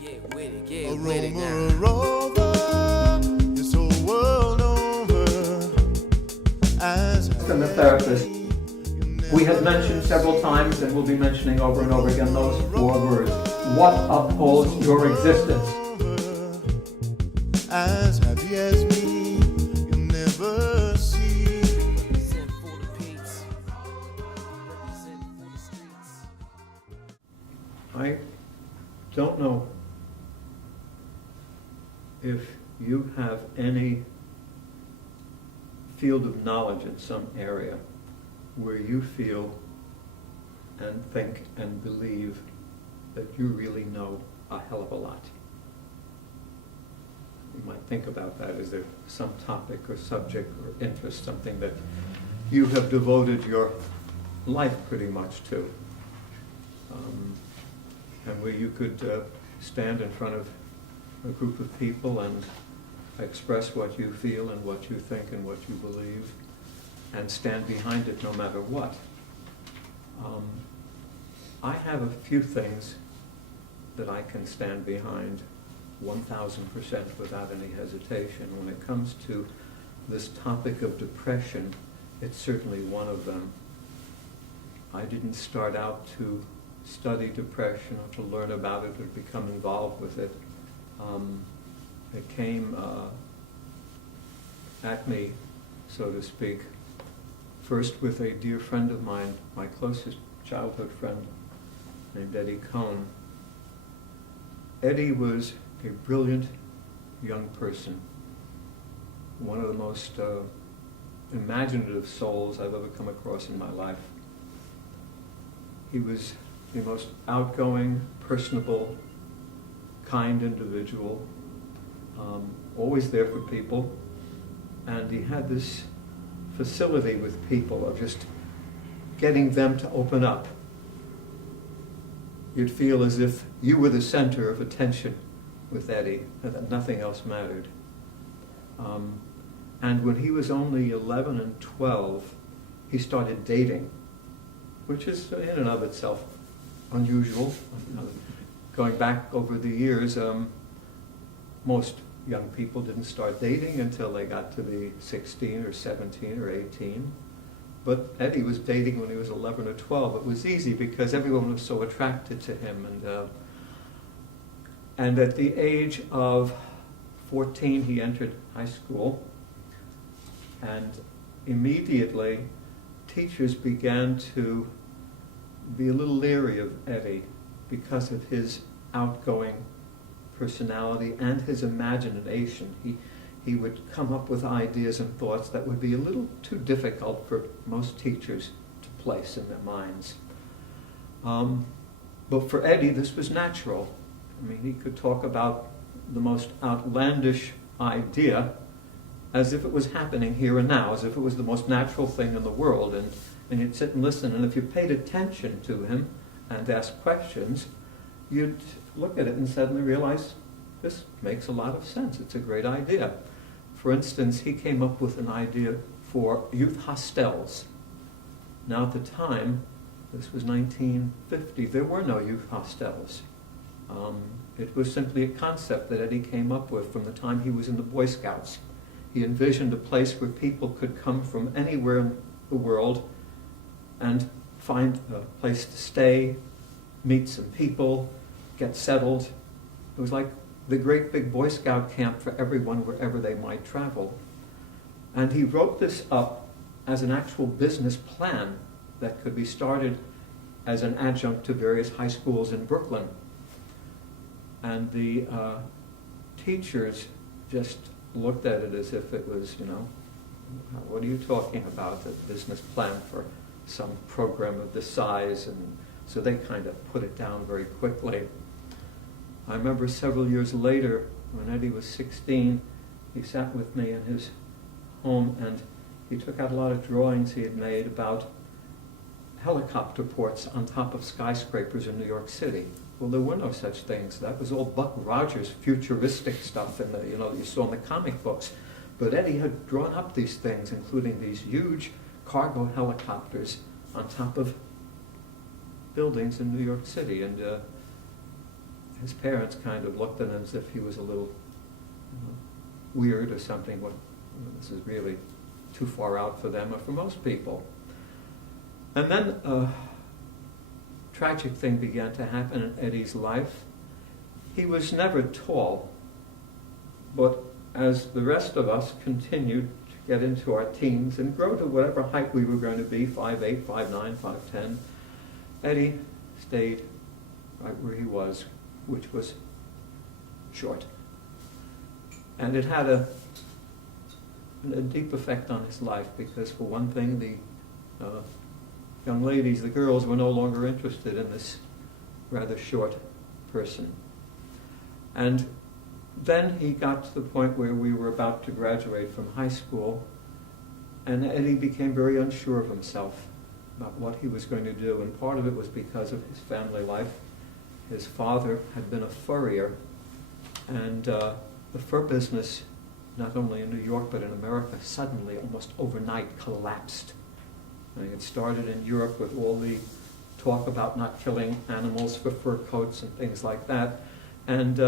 A roamer, a rover, this whole world over. As From the therapist, we have mentioned several times, and we'll be mentioning over and over again, those four words. What upholds your existence? as happy as me, you'll never see. Represent for the peaks, represent for the streets. I don't know if you have any field of knowledge in some area where you feel and think and believe that you really know a hell of a lot. You might think about that. Is there some topic or subject or interest, something that you have devoted your life pretty much to, and where you could stand in front of a group of people and express what you feel and what you think and what you believe, and stand behind it no matter what. I have a few things that I can stand behind 1,000% without any hesitation. When it comes to this topic of depression, it's certainly one of them. I didn't start out to study depression or to learn about it or become involved with it. It came at me, so to speak, first with a dear friend of mine, my closest childhood friend, named Eddie Cohn. Eddie was a brilliant young person, one of the most imaginative souls I've ever come across in my life. He was the most outgoing, personable, kind individual, always there for people, and he had this facility with people of just getting them to open up. You'd feel as if you were the center of attention with Eddie, and that nothing else mattered. And when he was only 11 and 12, he started dating, which is in and of itself unusual. Going back over the years, most young people didn't start dating until they got to be 16 or 17 or 18. But Eddie was dating when he was 11 or 12. It was easy because everyone was so attracted to him. And at the age of 14, he entered high school. And immediately, teachers began to be a little leery of Eddie because of his outgoing personality and his imagination. He would come up with ideas and thoughts that would be a little too difficult for most teachers to place in their minds. But for Eddie, this was natural. I mean, he could talk about the most outlandish idea as if it was happening here and now, as if it was the most natural thing in the world. And you'd sit and listen, and if you paid attention to him and asked questions, you'd look at it and suddenly realize, this makes a lot of sense. It's a great idea. For instance, he came up with an idea for youth hostels. Now at the time, this was 1950, there were no youth hostels. It was simply a concept that Eddie came up with from the time he was in the Boy Scouts. He envisioned a place where people could come from anywhere in the world and find a place to stay, meet some people, get settled. It was like the great big Boy Scout camp for everyone wherever they might travel. And he wrote this up as an actual business plan that could be started as an adjunct to various high schools in Brooklyn. And the teachers just looked at it as if it was, what are you talking about, a business plan for some program of this size? And so they kind of put it down very quickly. I remember several years later, when Eddie was 16, he sat with me in his home and he took out a lot of drawings he had made about helicopter ports on top of skyscrapers in New York City. Well, there were no such things. That was all Buck Rogers futuristic stuff that you saw in the comic books. But Eddie had drawn up these things, including these huge cargo helicopters on top of buildings in New York City. And his parents kind of looked at him as if he was a little weird or something. This is really too far out for them or for most people. And then a tragic thing began to happen in Eddie's life. He was never tall, but as the rest of us continued to get into our teens and grow to whatever height we were going to be, 5'8", 5'9", 5'10", Eddie stayed right where he was, which was short. And it had a deep effect on his life because, for one thing, the young ladies, the girls, were no longer interested in this rather short person. And then he got to the point where we were about to graduate from high school, and Eddie became very unsure of himself about what he was going to do, and part of it was because of his family life. His father had been a furrier, and the fur business, not only in New York but in America, suddenly, almost overnight, collapsed. It had started in Europe with all the talk about not killing animals for fur coats and things like that, and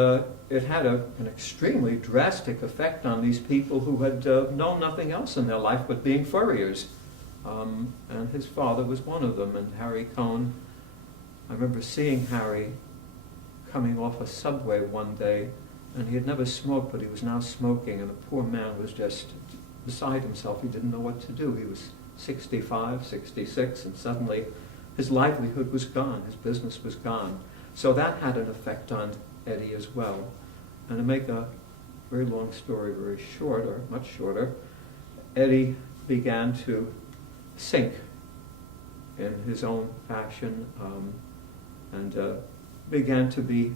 it had an extremely drastic effect on these people who had known nothing else in their life but being furriers. And his father was one of them, and Harry Cohn, I remember seeing Harry coming off a subway one day, and he had never smoked, but he was now smoking, and the poor man was just beside himself. He didn't know what to do. He was 65, 66, and suddenly his livelihood was gone, his business was gone. So that had an effect on Eddie as well. And to make a very long story very short, or much shorter, Eddie began to sink in his own fashion, and began to be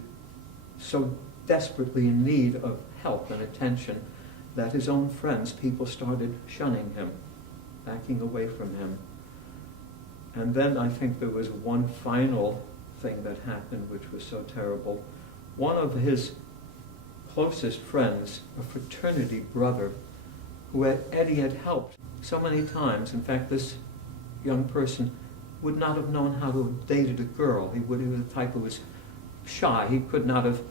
so desperately in need of help and attention that his own friends, people, started shunning him, backing away from him. And then I think there was one final thing that happened which was so terrible. One of his closest friends, a fraternity brother, who Eddie had helped so many times. In fact, this young person would not have known how to have dated a girl. He was the type who was shy. He could not have.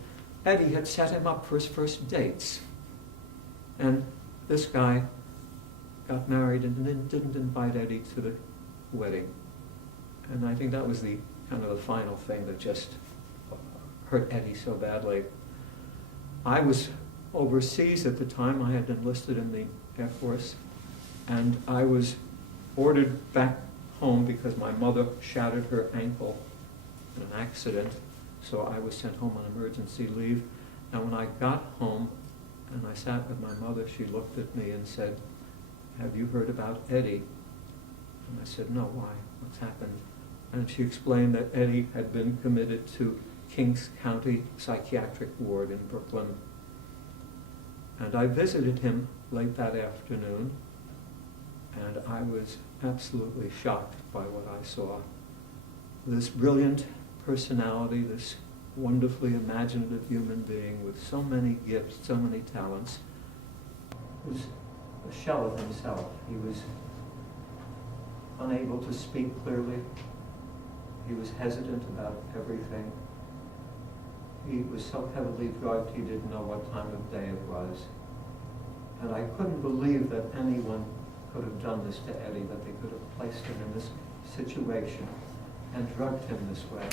Eddie had set him up for his first dates. And this guy got married and didn't invite Eddie to the wedding. And I think that was the kind of the final thing that just hurt Eddie so badly. I was overseas at the time. I had enlisted in the Air Force, and I was ordered back home because my mother shattered her ankle in an accident, so I was sent home on emergency leave. And when I got home and I sat with my mother, she looked at me and said, "Have you heard about Eddie?" And I said, "No, why? What's happened?" And she explained that Eddie had been committed to Kings County Psychiatric Ward in Brooklyn. And I visited him late that afternoon, and I was absolutely shocked by what I saw. This brilliant personality, this wonderfully imaginative human being with so many gifts, so many talents, was a shell of himself. He was unable to speak clearly. He was hesitant about everything. He was so heavily drugged he didn't know what time of day it was. And I couldn't believe that anyone could have done this to Eddie, that they could have placed him in this situation and drugged him this way.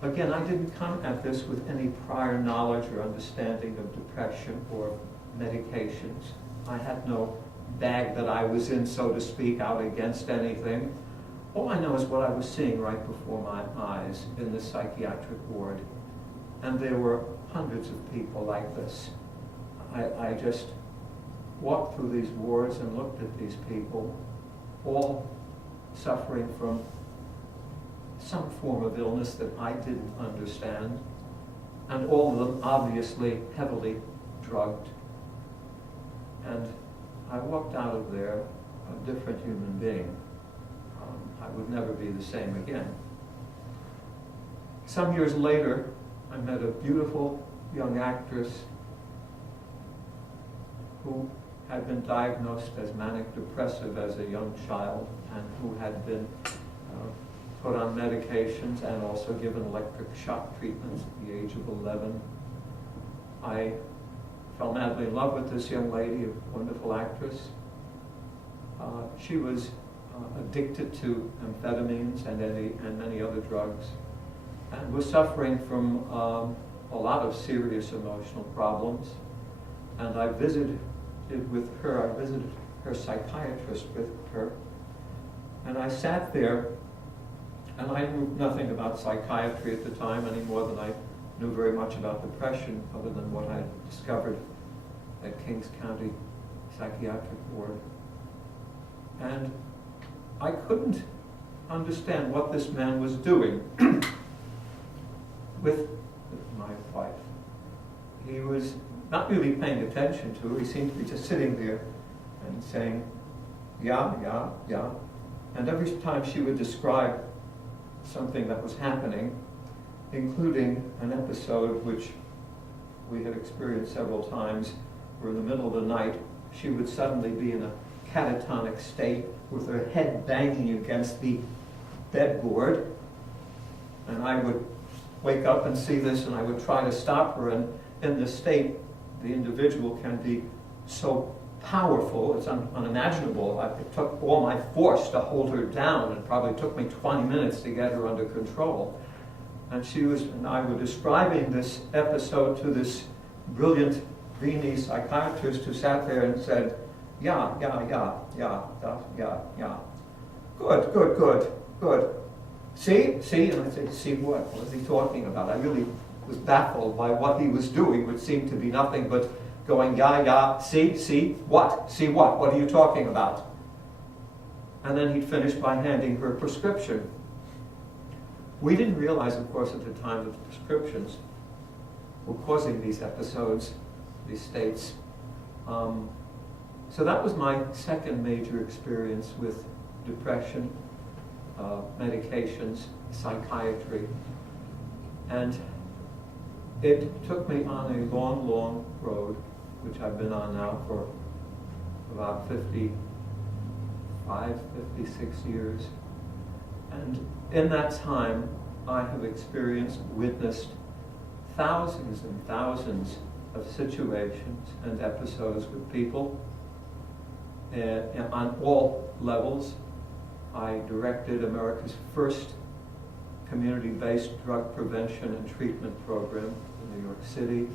Again, I didn't come at this with any prior knowledge or understanding of depression or medications. I had no bag that I was in, so to speak, out against anything. All I know is what I was seeing right before my eyes in the psychiatric ward. And there were hundreds of people like this. I just walked through these wards and looked at these people, all suffering from some form of illness that I didn't understand, and all of them obviously heavily drugged. And I walked out of there a different human being. I would never be the same again. Some years later, I met a beautiful young actress who had been diagnosed as manic depressive as a young child and who had been put on medications and also given electric shock treatments at the age of 11. I fell madly in love with this young lady, a wonderful actress. She was addicted to amphetamines and many other drugs, and was suffering from a lot of serious emotional problems. And I visited her psychiatrist with her, and I sat there, and I knew nothing about psychiatry at the time any more than I knew very much about depression, other than what I had discovered at Kings County Psychiatric Ward. And I couldn't understand what this man was doing with my wife. He was not really paying attention to her. He seemed to be just sitting there and saying, yeah, yeah, yeah. And every time she would describe something that was happening, including an episode which we had experienced several times, where in the middle of the night she would suddenly be in a catatonic state with her head banging against the bedboard, and I would wake up and see this, and I would try to stop her. And in this state, the individual can be so powerful, it's unimaginable. It took all my force to hold her down. It probably took me 20 minutes to get her under control. And I were describing this episode to this brilliant Viennese psychiatrist who sat there and said, yeah, yeah, yeah, yeah, yeah, yeah. Good, good, good, good. See? And I said, see what? What is he talking about? I really was baffled by what he was doing, which seemed to be nothing but going, yeah, yeah, see, what? See what? What are you talking about? And then he'd finish by handing her a prescription. We didn't realize, of course, at the time that the prescriptions were causing these episodes, these states. So that was my second major experience with depression, medications, psychiatry. And it took me on a long, long road, which I've been on now for about 56 years. And in that time, I have witnessed thousands and thousands of situations and episodes with people on all levels. I directed America's first community-based drug prevention and treatment program in New York City.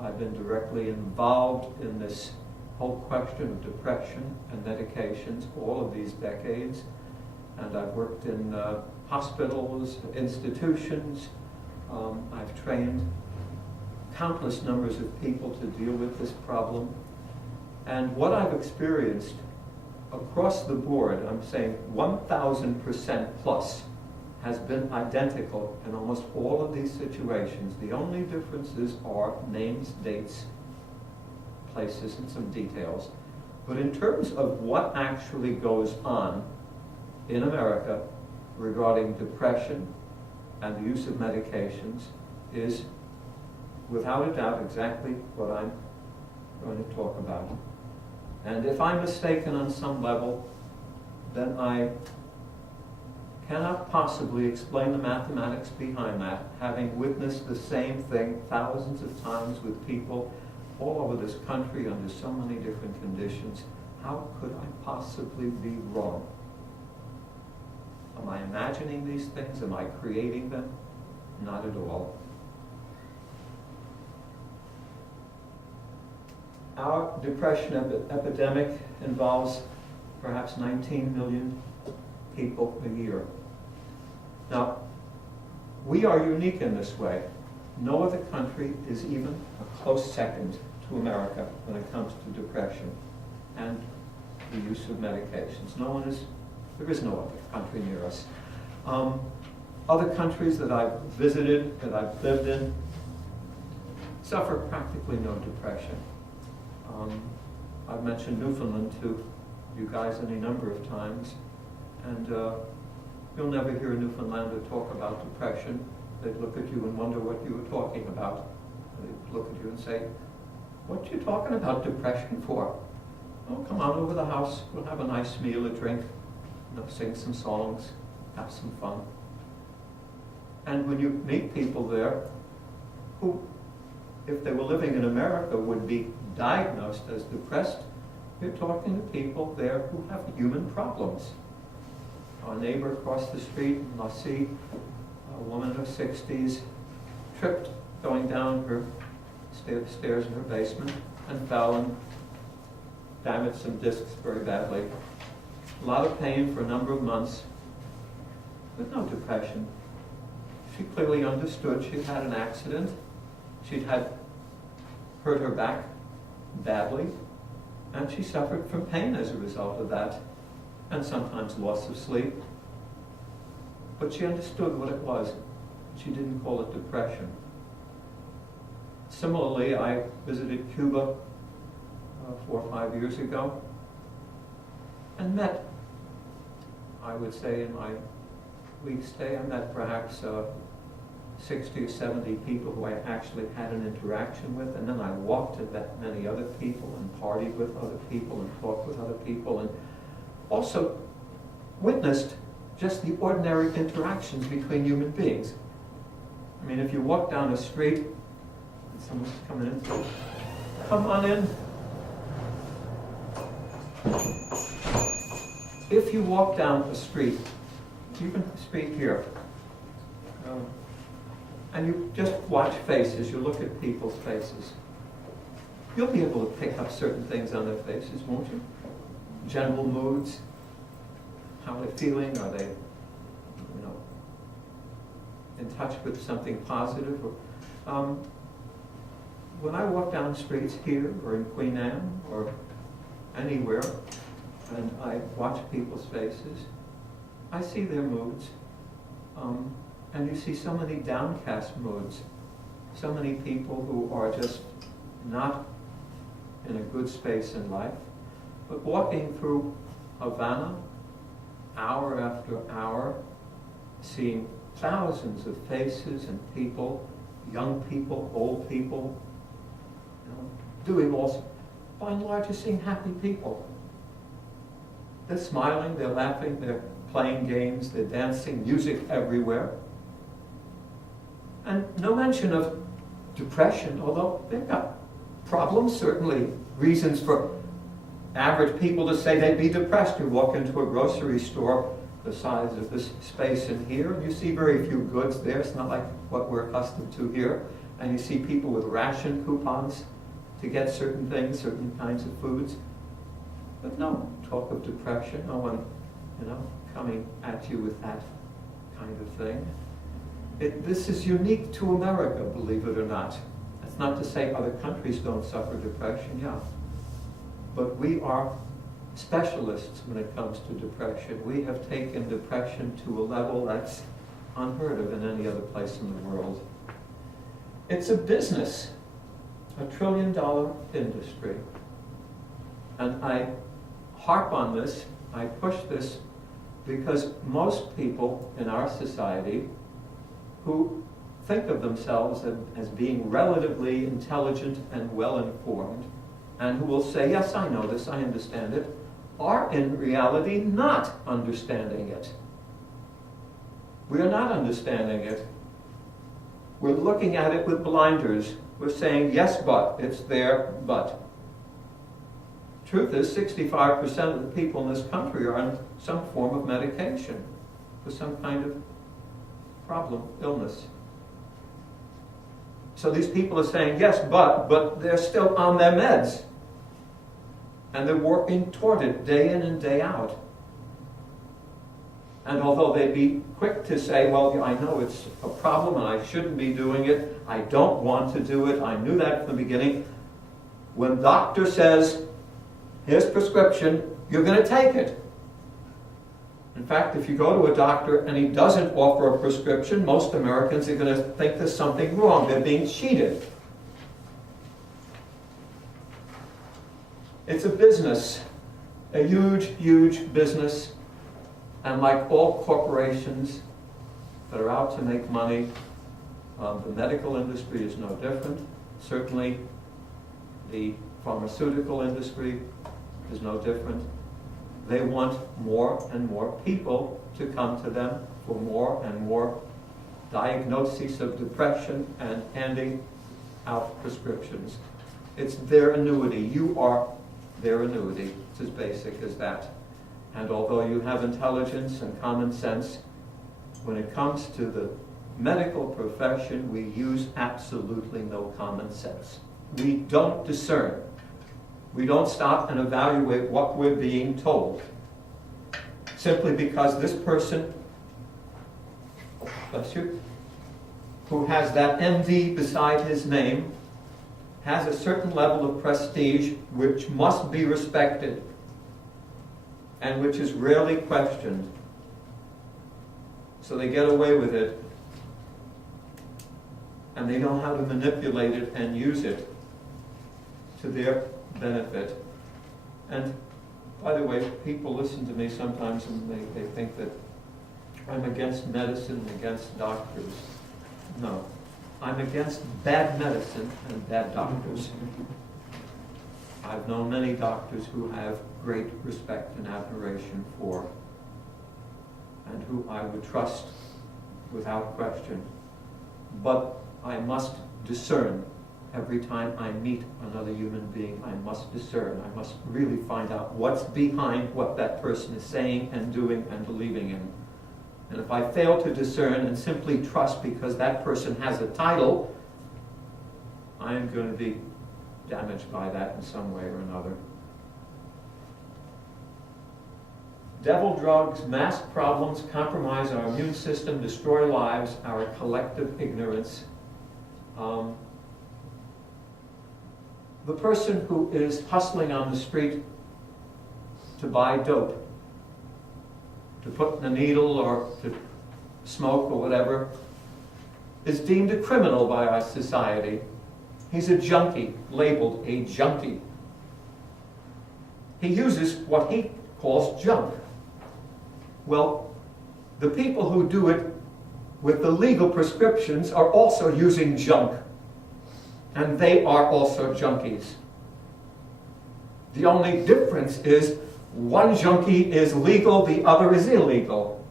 I've been directly involved in this whole question of depression and medications all of these decades. And I've worked in hospitals, institutions. I've trained countless numbers of people to deal with this problem. And what I've experienced across the board, I'm saying 1,000% plus, has been identical in almost all of these situations. The only differences are names, dates, places, and some details. But in terms of what actually goes on in America regarding depression and the use of medications is, without a doubt, exactly what I'm going to talk about. And if I'm mistaken on some level, then I cannot possibly explain the mathematics behind that, having witnessed the same thing thousands of times with people all over this country under so many different conditions. How could I possibly be wrong? Am I imagining these things? Am I creating them? Not at all. Our depression epidemic involves perhaps 19 million people a year. Now, we are unique in this way. No other country is even a close second to America when it comes to depression and the use of medications. There is no other country near us. Other countries that I've visited, that I've lived in, suffer practically no depression. I've mentioned Newfoundland to you guys any number of times, and you'll never hear a Newfoundlander talk about depression. They'd look at you and wonder what you were talking about. They'd look at you and say, "What you talking about depression for? Oh, come on over the house. We'll have a nice meal, a drink, sing some songs, have some fun." And when you meet people there who, if they were living in America, would be diagnosed as depressed, you're talking to people there who have human problems. Our neighbor across the street, Vassili, a woman in her 60s, tripped going down her stairs in her basement and fell and damaged some discs very badly. A lot of pain for a number of months, but no depression. She clearly understood she'd had an accident. She'd had hurt her back badly, and she suffered from pain as a result of that, and sometimes loss of sleep. But she understood what it was. She didn't call it depression. Similarly, I visited Cuba 4 or 5 years ago and met, I would say in my week stay, I met perhaps 60 or 70 people who I actually had an interaction with, and then I walked and met many other people and partied with other people and talked with other people, and also witnessed just the ordinary interactions between human beings. I mean, if you walk down a street and someone's coming in, come on in. If you walk down a street, even a street here, and you just watch faces, you look at people's faces, you'll be able to pick up certain things on their faces, won't you? General moods, how they're feeling, are they, in touch with something positive? When I walk down streets here or in Queen Anne or anywhere, and I watch people's faces, I see their moods. And you see so many downcast moods, so many people who are just not in a good space in life. But walking through Havana, hour after hour, seeing thousands of faces and people, young people, old people, doing all, by and large, you're seeing happy people. They're smiling, they're laughing, they're playing games, they're dancing, music everywhere. And no mention of depression, although they've got problems, certainly reasons for average people to say they'd be depressed. You walk into a grocery store the size of this space in here, and you see very few goods there. It's not like what we're accustomed to here. And you see people with ration coupons to get certain things, certain kinds of foods. But no talk of depression, no one, coming at you with that kind of thing. This is unique to America, believe it or not. That's not to say other countries don't suffer depression, yeah. But we are specialists when it comes to depression. We have taken depression to a level that's unheard of in any other place in the world. It's a business, a $1 trillion industry. And I harp on this, I push this, because most people in our society who think of themselves as being relatively intelligent and well-informed, and who will say, yes, I know this, I understand it, are in reality not understanding it. We are not understanding it. We're looking at it with blinders. We're saying, yes, but, it's there, but. Truth is, 65% of the people in this country are on some form of medication for some kind of problem, illness. So these people are saying, yes, but they're still on their meds. And they're working toward it day in and day out. And although they'd be quick to say, well, I know it's a problem and I shouldn't be doing it, I don't want to do it, I knew that from the beginning, when doctor says, here's prescription, you're going to take it. In fact, if you go to a doctor and he doesn't offer a prescription, most Americans are going to think there's something wrong. They're being cheated. It's a business, a huge, huge business. And like all corporations that are out to make money, the medical industry is no different. Certainly, the pharmaceutical industry is no different. They want more and more people to come to them for more and more diagnosis of depression and handing out prescriptions. It's their annuity. You are their annuity. It's as basic as that. And although you have intelligence and common sense, when it comes to the medical profession, we use absolutely no common sense. We don't discern. We don't stop and evaluate what we're being told. Simply because this person, bless you, who has that MD beside his name, has a certain level of prestige which must be respected and which is rarely questioned. So they get away with it, and they know how to manipulate it and use it to their benefit. And by the way, people listen to me sometimes and they think that I'm against medicine and against doctors. No. I'm against bad medicine and bad doctors. I've known many doctors who have great respect and admiration for, and who I would trust without question. But I must discern. Every time I meet another human being, I must discern. I must really find out what's behind what that person is saying and doing and believing in. And if I fail to discern and simply trust because that person has a title, I am going to be damaged by that in some way or another. Devil drugs, mask problems, compromise our immune system, destroy lives, our collective ignorance. The person who is hustling on the street to buy dope, to put in a needle or to smoke or whatever, is deemed a criminal by our society. He's a junkie, labeled a junkie. He uses what he calls junk. Well, the people who do it with the legal prescriptions are also using junk. And they are also junkies. The only difference is one junkie is legal, the other is illegal.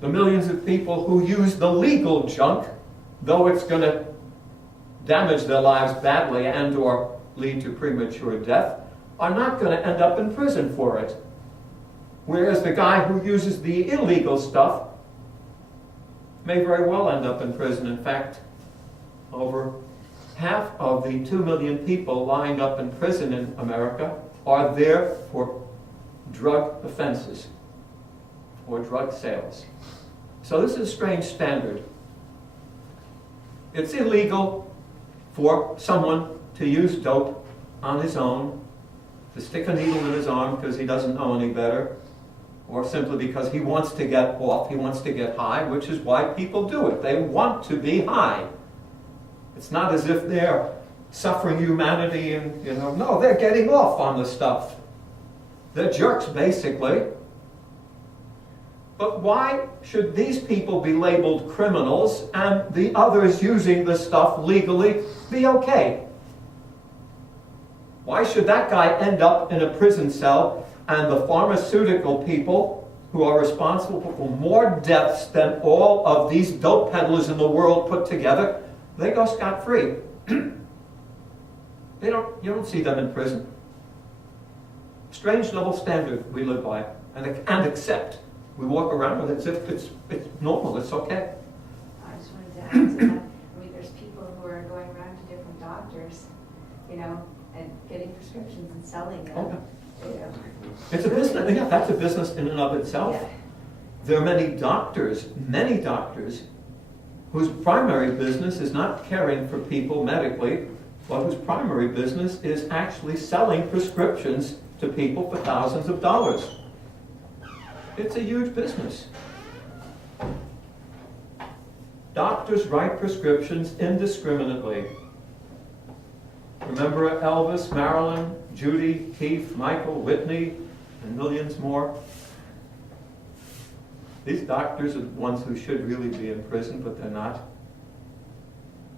The millions of people who use the legal junk, though it's going to damage their lives badly and or lead to premature death, are not going to end up in prison for it. Whereas the guy who uses the illegal stuff may very well end up in prison. In fact, over half of the 2 million people lined up in prison in America are there for drug offenses or drug sales. So this is a strange standard. It's illegal for someone to use dope on his own, to stick a needle in his arm because he doesn't know any better, or simply because he wants to get off, he wants to get high, which is why people do it. They want to be high. It's not as if they're suffering humanity and, no, they're getting off on the stuff. They're jerks, basically. But why should these people be labeled criminals and the others using the stuff legally be okay? Why should that guy end up in a prison cell and the pharmaceutical people who are responsible for more deaths than all of these dope peddlers in the world put together, they go scot-free? You don't see them in prison. Strange double standard we live by and accept. We walk around with it as if it's normal, it's okay. I just wanted to add to that. There's people who are going around to different doctors, and getting prescriptions and selling them. Okay. It's a business. Yeah, that's a business in and of itself. Yeah. There are many doctors, whose primary business is not caring for people medically, but whose primary business is actually selling prescriptions to people for thousands of dollars. It's a huge business. Doctors write prescriptions indiscriminately. Remember Elvis, Marilyn, Judy, Keith, Michael, Whitney, and millions more? These doctors are the ones who should really be in prison, but they're not.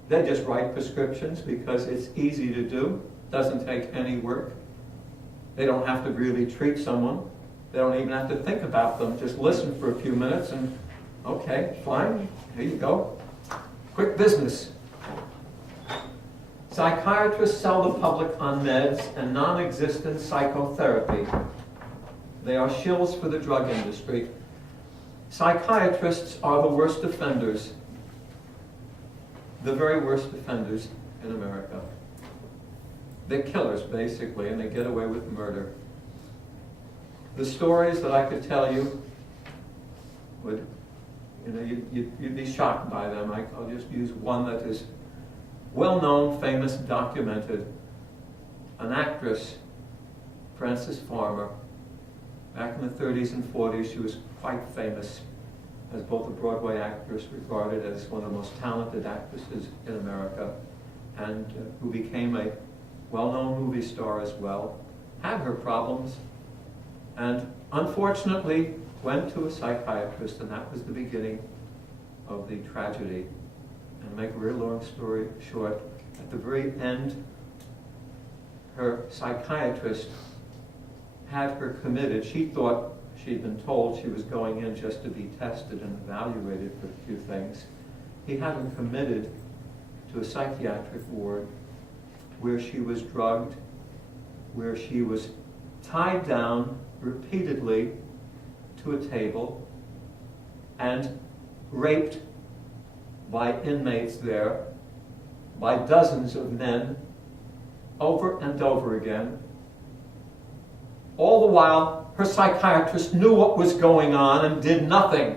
They just write prescriptions because it's easy to do, doesn't take any work. They don't have to really treat someone. They don't even have to think about them. Just listen for a few minutes and Okay, fine. Here you go. Quick business. Psychiatrists sell the public on meds and non-existent psychotherapy. They are shills for the drug industry. Psychiatrists are the worst offenders, the very worst offenders in America. They're killers, basically, and they get away with murder. The stories that I could tell you would, you'd be shocked by them. I'll just use one that is well-known, famous, documented. An actress, Frances Farmer, back in the 30s and 40s, she was quite famous as both a Broadway actress, regarded as one of the most talented actresses in America, and who became a well-known movie star as well, had her problems, and unfortunately went to a psychiatrist, and that was the beginning of the tragedy. And to make a very long story short, at the very end, her psychiatrist had her committed. She thought she'd been told she was going in just to be tested and evaluated for a few things. He had her committed to a psychiatric ward where she was drugged, where she was tied down repeatedly to a table and raped by inmates there, by dozens of men, over and over again. All the while, her psychiatrist knew what was going on and did nothing.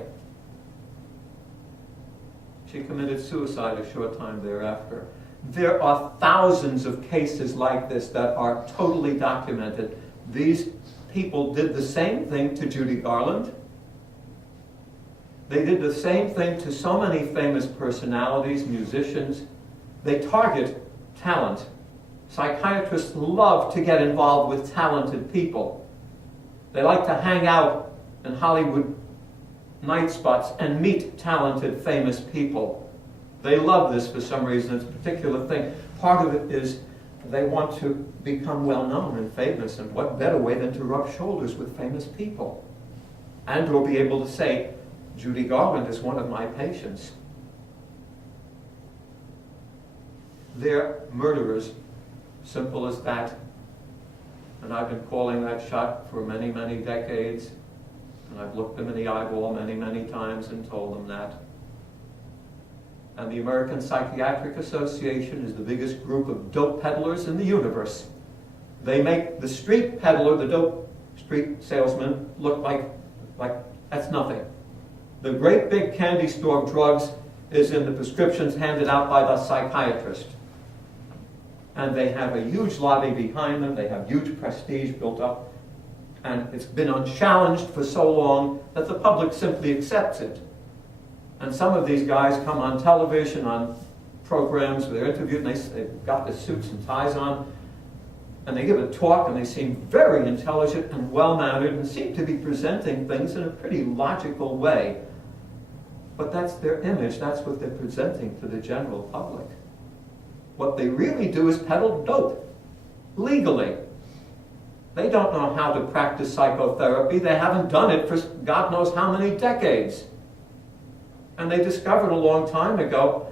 She committed suicide a short time thereafter. There are thousands of cases like this that are totally documented. These people did the same thing to Judy Garland. They did the same thing to so many famous personalities, musicians. They target talent. Psychiatrists love to get involved with talented people. They like to hang out in Hollywood night spots and meet talented, famous people. They love this for some reason. It's a particular thing. Part of it is they want to become well-known and famous, and what better way than to rub shoulders with famous people? And we'll be able to say, Judy Garland is one of my patients. They're murderers. Simple as that. And I've been calling that shot for many, many decades. And I've looked them in the eyeball many, many times and told them that. And the American Psychiatric Association is the biggest group of dope peddlers in the universe. They make the street peddler, the dope street salesman, look like that's nothing. The great big candy store of drugs is in the prescriptions handed out by the psychiatrist. And they have a huge lobby behind them. They have huge prestige built up. And it's been unchallenged for so long that the public simply accepts it. And some of these guys come on television, on programs where they're interviewed, and they've got the suits and ties on, and they give a talk, and they seem very intelligent and well-mannered, and seem to be presenting things in a pretty logical way. But that's their image. That's what they're presenting to the general public. What they really do is peddle dope, legally. They don't know how to practice psychotherapy. They haven't done it for God knows how many decades. And they discovered a long time ago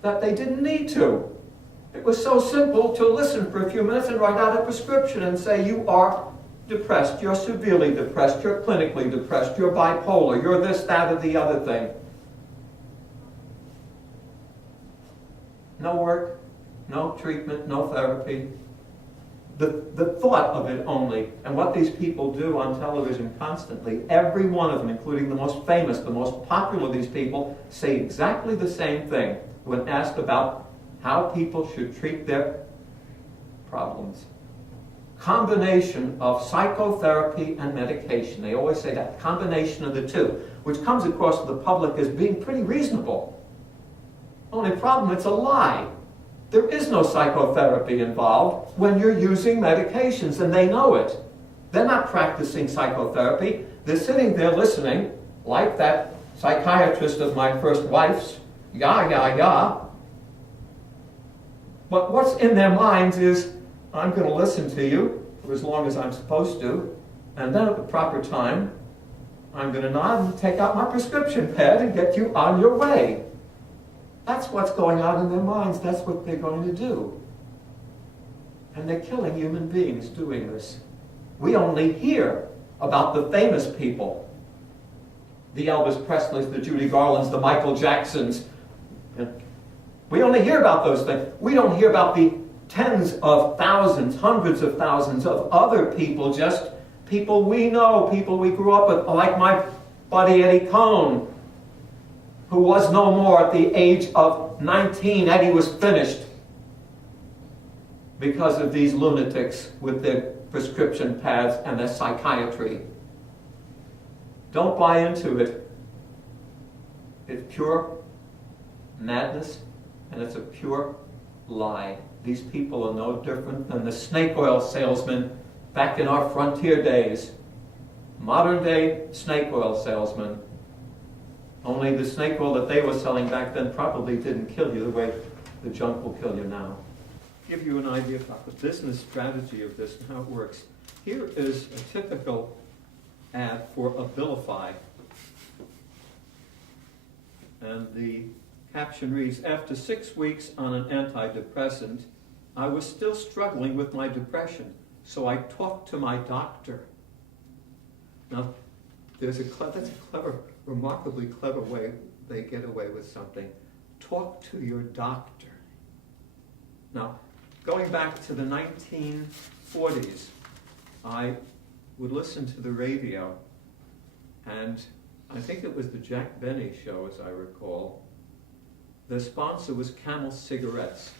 that they didn't need to. It was so simple to listen for a few minutes and write out a prescription and say, you are depressed, you're severely depressed, you're clinically depressed, you're bipolar, you're this, that, or the other thing. No work, no treatment, no therapy. The thought of it only, and what these people do on television constantly, every one of them, including the most famous, the most popular of these people, say exactly the same thing when asked about how people should treat their problems. Combination of psychotherapy and medication. They always say that combination of the two, which comes across to the public as being pretty reasonable. Only problem, it's a lie. There is no psychotherapy involved when you're using medications, and they know it. They're not practicing psychotherapy. They're sitting there listening, like that psychiatrist of my first wife's, yah. But what's in their minds is, I'm going to listen to you for as long as I'm supposed to, and then at the proper time, I'm going to nod and take out my prescription pad and get you on your way. That's what's going on in their minds. That's what they're going to do. And they're killing human beings doing this. We only hear about the famous people. The Elvis Presleys, the Judy Garlands, the Michael Jacksons. We only hear about those things. We don't hear about the tens of thousands, hundreds of thousands of other people, just people we know, people we grew up with, like my buddy Eddie Cohn, who was no more at the age of 19. Eddie was finished because of these lunatics with their prescription pads and their psychiatry. Don't buy into it. It's pure madness, and it's a pure lie. These people are no different than the snake oil salesmen back in our frontier days. Modern day snake oil salesmen. Only the snake oil that they were selling back then probably didn't kill you the way the junk will kill you now. Give you an idea about the business strategy of this and how it works. Here is a typical ad for Abilify. And the caption reads, "After 6 weeks on an antidepressant, I was still struggling with my depression, so I talked to my doctor." Now, that's a clever, remarkably clever way they get away with something. Talk to your doctor. Now, going back to the 1940s, I would listen to the radio, and I think it was the Jack Benny show, as I recall. The sponsor was Camel cigarettes.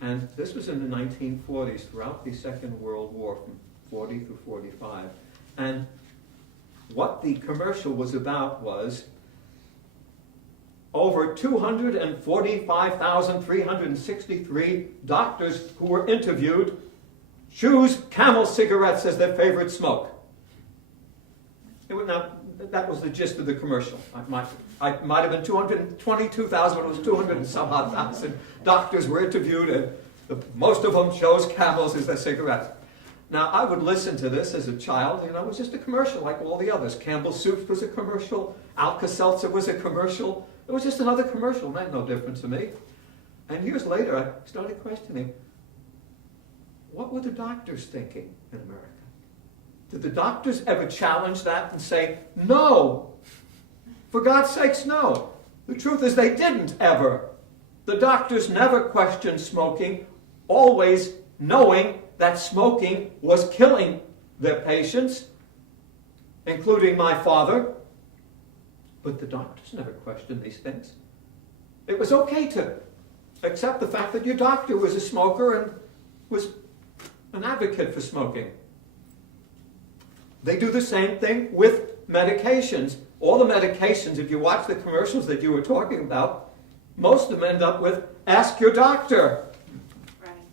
And this was in the 1940s, throughout the Second World War, from 40 through 45. And what the commercial was about was over 245,363 doctors who were interviewed choose Camel cigarettes as their favorite smoke. That was the gist of the commercial. I might have been 222,000, but it was 200 and some odd thousand doctors were interviewed, and most of them chose Camels as their cigarettes. Now, I would listen to this as a child. It was just a commercial like all the others. Campbell's Soup was a commercial. Alka-Seltzer was a commercial. It was just another commercial. It made no difference to me. And years later, I started questioning, what were the doctors thinking in America? Did the doctors ever challenge that and say, no? For God's sakes, no. The truth is they didn't ever. The doctors never questioned smoking, always knowing that smoking was killing their patients, including my father. But the doctors never questioned these things. It was okay to accept the fact that your doctor was a smoker and was an advocate for smoking. They do the same thing with medications. All the medications, if you watch the commercials that you were talking about, most of them end up with, ask your doctor. Right.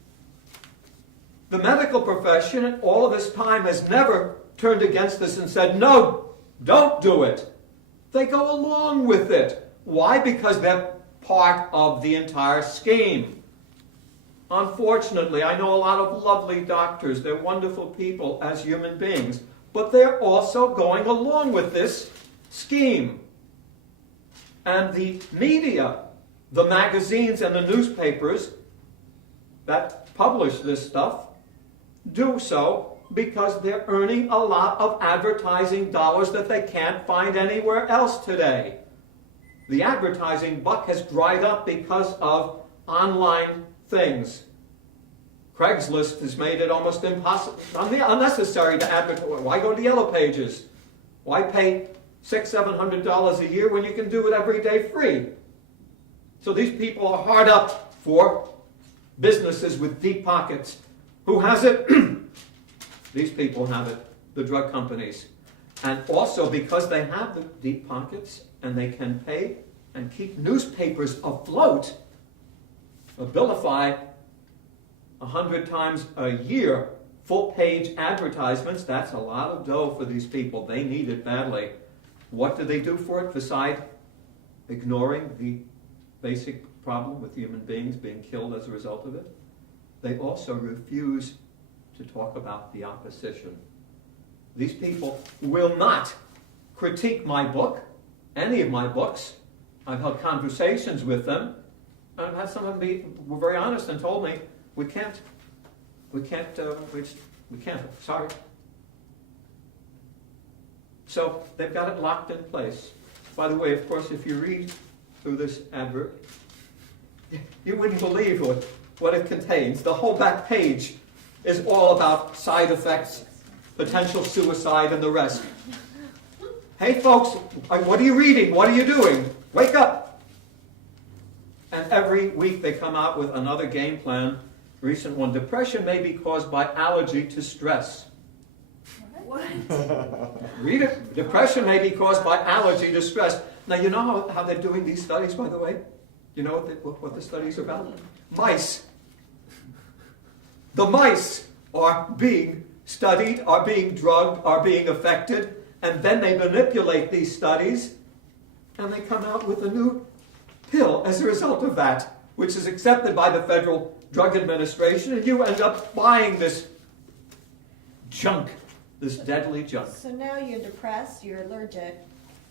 The medical profession in all of this time has never turned against this and said, no, don't do it. They go along with it. Why? Because they're part of the entire scheme. Unfortunately, I know a lot of lovely doctors. They're wonderful people as human beings. But they're also going along with this scheme. And the media, the magazines and the newspapers that publish this stuff, do so because they're earning a lot of advertising dollars that they can't find anywhere else today. The advertising buck has dried up because of online things. Craigslist has made it almost impossible, unnecessary to advertise. Why go to Yellow Pages? Why pay $600-700 a year when you can do it every day free? So these people are hard up for businesses with deep pockets. Who has it? These people have it, the drug companies. And also because they have the deep pockets and they can pay and keep newspapers afloat, Abilify 100 times a year, full-page advertisements, that's a lot of dough for these people. They need it badly. What do they do for it besides ignoring the basic problem with human beings being killed as a result of it? They also refuse to talk about the opposition. These people will not critique my book, any of my books. I've held conversations with them, and I've had some of them were very honest and told me, we can't, sorry. So they've got it locked in place. By the way, of course, if you read through this advert, you wouldn't believe what it contains. The whole back page is all about side effects, potential suicide, and the rest. Hey folks, what are you reading? What are you doing? Wake up! And every week they come out with another game plan. Recent one, depression may be caused by allergy to stress. What? Read it. Depression may be caused by allergy to stress. Now, you know how they're doing these studies, by the way? You know what the studies are about? Mice. The mice are being studied, are being drugged, are being affected, and then they manipulate these studies, and they come out with a new pill as a result of that, which is accepted by the Federal Drug Administration, and you end up buying this junk, this deadly junk. So now you're depressed, you're allergic,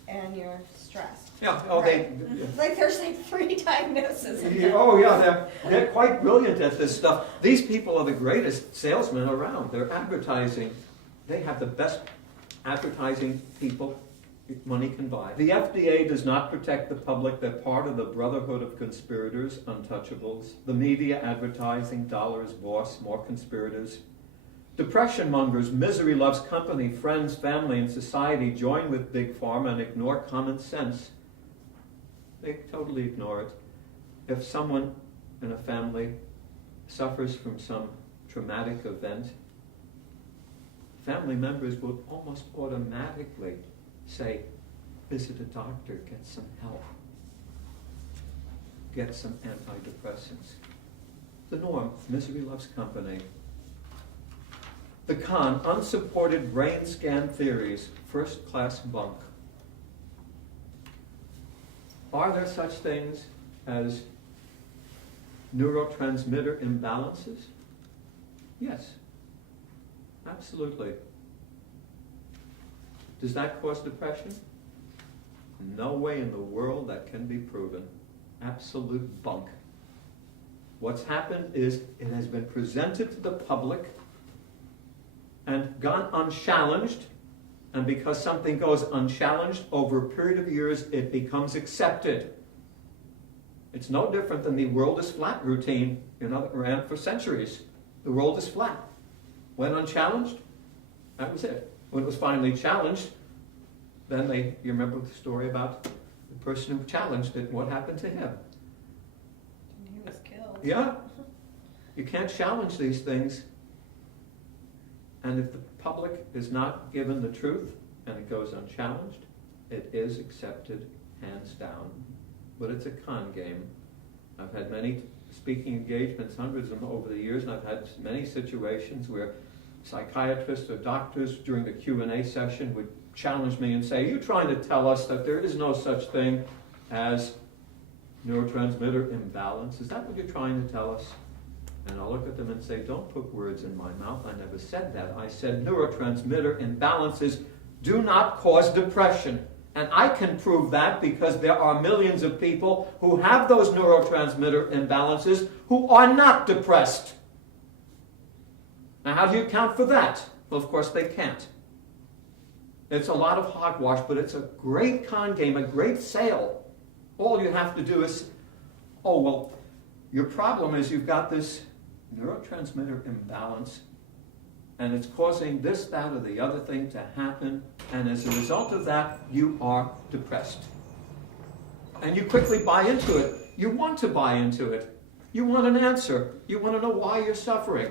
and you're stressed. Yeah, oh, Right. yeah. Like there's like 3 diagnoses. Oh yeah, they're quite brilliant at this stuff. These people are the greatest salesmen around. They're advertising. They have the best advertising people money can buy. The FDA does not protect the public. They're part of the brotherhood of conspirators, untouchables. The media advertising, dollars, boss, more conspirators. Depression mongers, misery loves company, friends, family, and society join with Big Pharma and ignore common sense. They totally ignore it. If someone in a family suffers from some traumatic event, family members will almost automatically say, visit a doctor, get some help, get some antidepressants. The norm, misery loves company. The con, unsupported brain scan theories, first-class bunk. Are there such things as neurotransmitter imbalances? Yes, absolutely. Does that cause depression? No way in the world that can be proven. Absolute bunk. What's happened is it has been presented to the public and gone unchallenged, and because something goes unchallenged over a period of years, it becomes accepted. It's no different than the world is flat routine, that ran for centuries. The world is flat. When unchallenged, that was it. When it was finally challenged, then you remember the story about the person who challenged it, what happened to him? He was killed. Yeah. You can't challenge these things. And if the public is not given the truth and it goes unchallenged, it is accepted hands down. But it's a con game. I've had many speaking engagements, hundreds of them over the years, and I've had many situations where psychiatrists or doctors during the Q&A session would challenge me and say, are you trying to tell us that there is no such thing as neurotransmitter imbalance? Is that what you're trying to tell us? And I'll look at them and say, don't put words in my mouth. I never said that. I said neurotransmitter imbalances do not cause depression. And I can prove that because there are millions of people who have those neurotransmitter imbalances who are not depressed. Now, how do you account for that? Well, of course, they can't. It's a lot of hogwash, but it's a great con game, a great sale. All you have to do is, oh, well, your problem is you've got this neurotransmitter imbalance, and it's causing this, that, or the other thing to happen, and as a result of that, you are depressed. And you quickly buy into it. You want to buy into it. You want an answer. You want to know why you're suffering.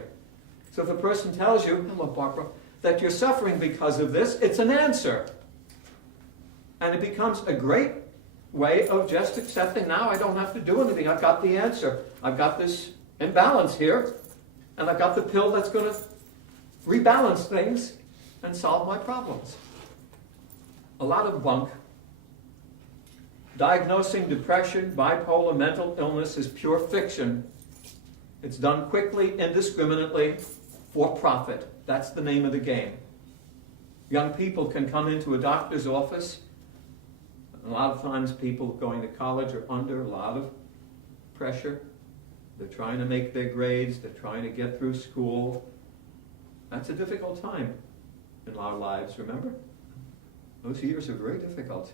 So if a person tells you, hello Barbara, that you're suffering because of this, it's an answer. And it becomes a great way of just accepting, now I don't have to do anything. I've got the answer. I've got this imbalance here, and I've got the pill that's going to rebalance things and solve my problems. A lot of bunk. Diagnosing depression, bipolar, mental illness is pure fiction. It's done quickly, indiscriminately, for profit. That's the name of the game. Young people can come into a doctor's office. A lot of times people going to college are under a lot of pressure. They're trying to make their grades, they're trying to get through school. That's a difficult time in our lives, remember? Those years are very difficult.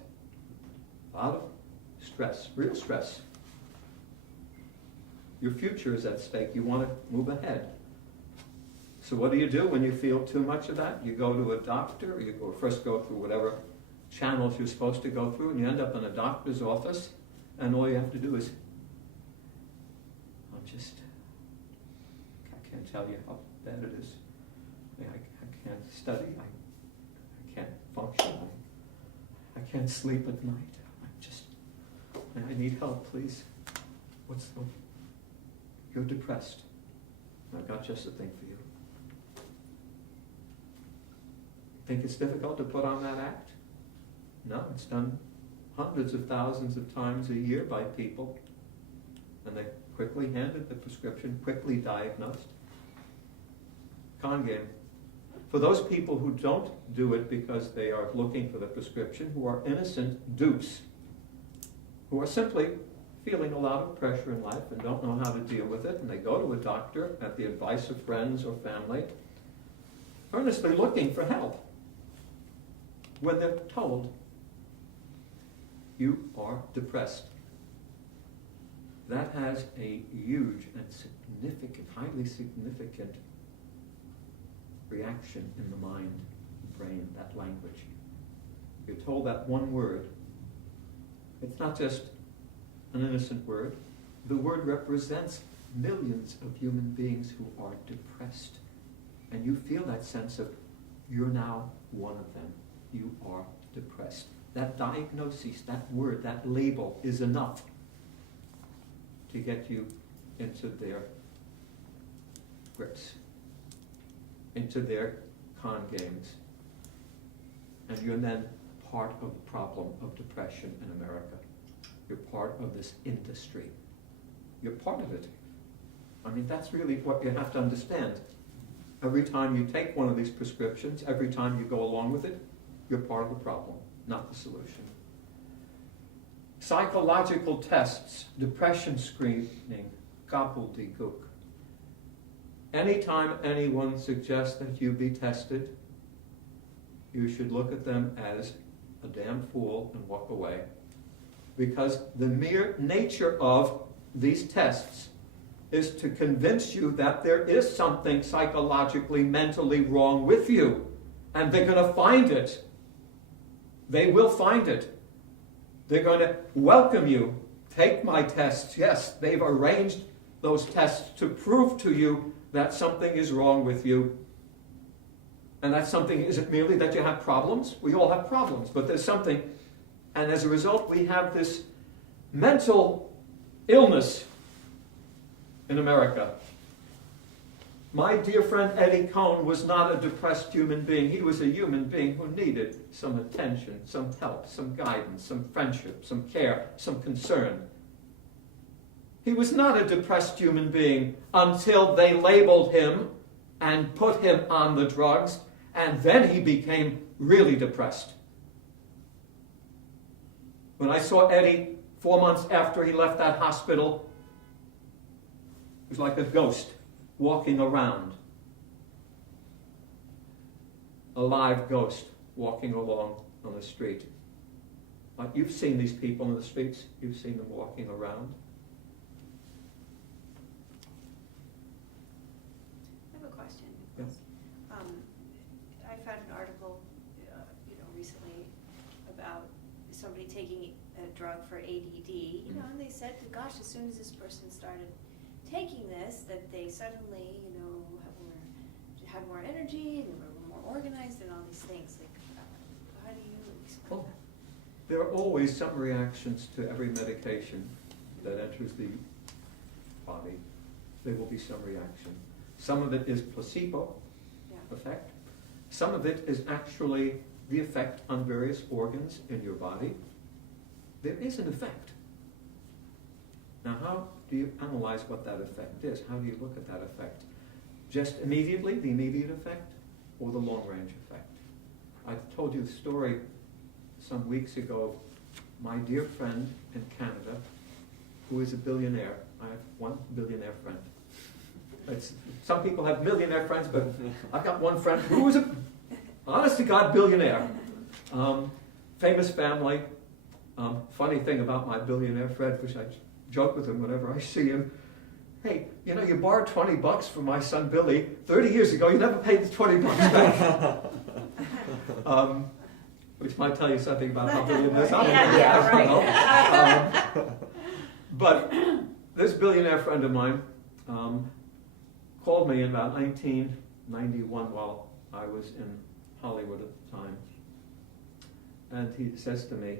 A lot of stress, real stress. Your future is at stake. You want to move ahead. So what do you do when you feel too much of that? You go to a doctor, or you first go through whatever channels you're supposed to go through, and you end up in a doctor's office, and all you have to do is, I can't tell you how bad it is. I can't study, I can't function, I can't sleep at night. I need help, please. You're depressed. I've got just the thing for you. Think it's difficult to put on that act? No, it's done hundreds of thousands of times a year by people. And they quickly handed the prescription, quickly diagnosed. Con game. For those people who don't do it because they are looking for the prescription, who are innocent dupes, who are simply feeling a lot of pressure in life and don't know how to deal with it, and they go to a doctor at the advice of friends or family, earnestly looking for help, when they're told, you are depressed. That has a huge and significant, highly significant reaction in the mind, brain, that language. You're told that one word. It's not just an innocent word. The word represents millions of human beings who are depressed. And you feel that sense of, you're now one of them. You are depressed. That diagnosis, that word, that label is enough to get you into their grips, into their con games. And you're then part of the problem of depression in America. You're part of this industry. You're part of it. I mean, that's really what you have to understand. Every time you take one of these prescriptions, every time you go along with it, you're part of the problem, not the solution. Psychological tests, depression screening, gobbledygook. Anytime anyone suggests that you be tested, you should look at them as a damn fool and walk away. Because the mere nature of these tests is to convince you that there is something psychologically, mentally wrong with you. And they're going to find it. They will find it. They're going to welcome you. Take my tests. Yes, they've arranged those tests to prove to you that something is wrong with you. And that something isn't merely that you have problems. We all have problems, but there's something. And as a result, we have this mental illness in America. My dear friend Eddie Cohn was not a depressed human being. He was a human being who needed some attention, some help, some guidance, some friendship, some care, some concern. He was not a depressed human being until they labeled him and put him on the drugs, and then he became really depressed. When I saw Eddie 4 months after he left that hospital, it was like a ghost walking around. A live ghost walking along on the street. You've seen these people in the streets. You've seen them walking around. I have a question. Yes. I found an article, recently about somebody taking a drug for ADD, and they said, gosh, as soon as this person started taking this, that they suddenly, had more energy and were more organized and all these things. Like, how do you explain that? There are always some reactions to every medication that enters the body. There will be some reaction. Some of it is placebo effect. Some of it is actually the effect on various organs in your body. There is an effect. Now, how do you analyze what that effect is? How do you look at that effect? Just immediately, the immediate effect, or the long-range effect? I told you the story some weeks ago of my dear friend in Canada who is a billionaire. I have one billionaire friend. Some people have millionaire friends, but I've got one friend who is a honest to God billionaire. Famous family. Funny thing about my billionaire friend, which I joke with him whenever I see him. Hey, you know, you borrowed $20 from my son Billy 30 years ago. You never paid the $20 back. Which might tell you something about how billionaires are. Yeah, right. But this billionaire friend of mine called me in about 1991 while I was in Hollywood at the time. And he says to me,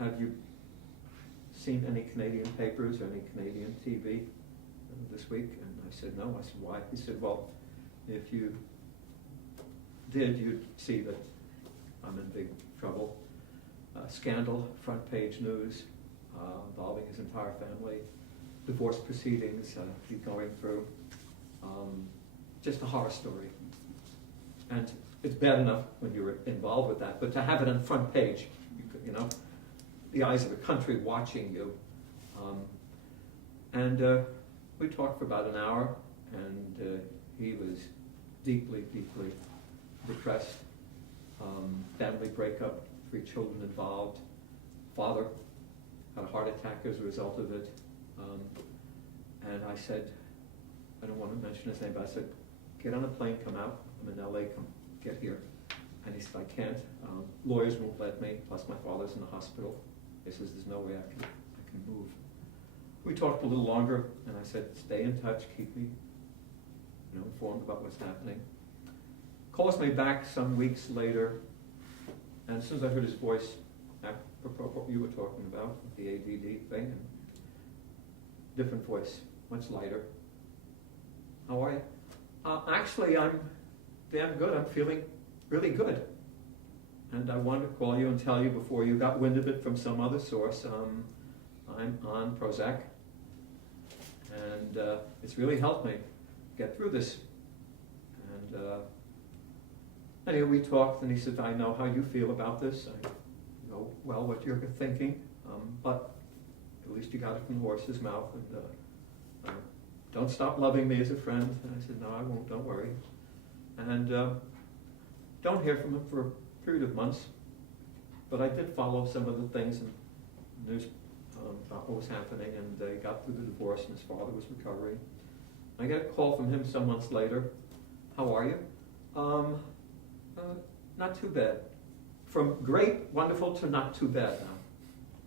have you seen any Canadian papers or any Canadian TV this week? And I said, no. I said, why? He said, well, if you did, you'd see that I'm in big trouble. Scandal, front page news, involving his entire family, divorce proceedings he's going through. Just a horror story. And it's bad enough when you're involved with that, but to have it on front page, you know, the eyes of the country watching you. We talked for about an hour, and he was deeply, deeply depressed. Family breakup, 3 children involved. Father had a heart attack as a result of it. And I said, I don't want to mention his name, but I said, get on a plane, come out. I'm in LA, come get here. And he said, I can't. Lawyers won't let me, plus my father's in the hospital. He says, there's no way I can move. We talked a little longer, and I said, stay in touch, keep me informed about what's happening. Calls me back some weeks later, and as soon as I heard his voice, apropos what you were talking about, the ADD thing, and different voice, much lighter. How are you? Actually, I'm damn good. I'm feeling really good. And I wanted to call you and tell you before you got wind of it from some other source, I'm on Prozac. And it's really helped me get through this. And anyway, we talked, and he said, I know how you feel about this. I know well what you're thinking, but at least you got it from the horse's mouth. And don't stop loving me as a friend. And I said, no, I won't, don't worry. And don't hear from him for a period of months. But I did follow some of the things in the news about what was happening, and they got through the divorce, and his father was recovering. I get a call from him some months later. How are you? Not too bad. From great, wonderful to not too bad now.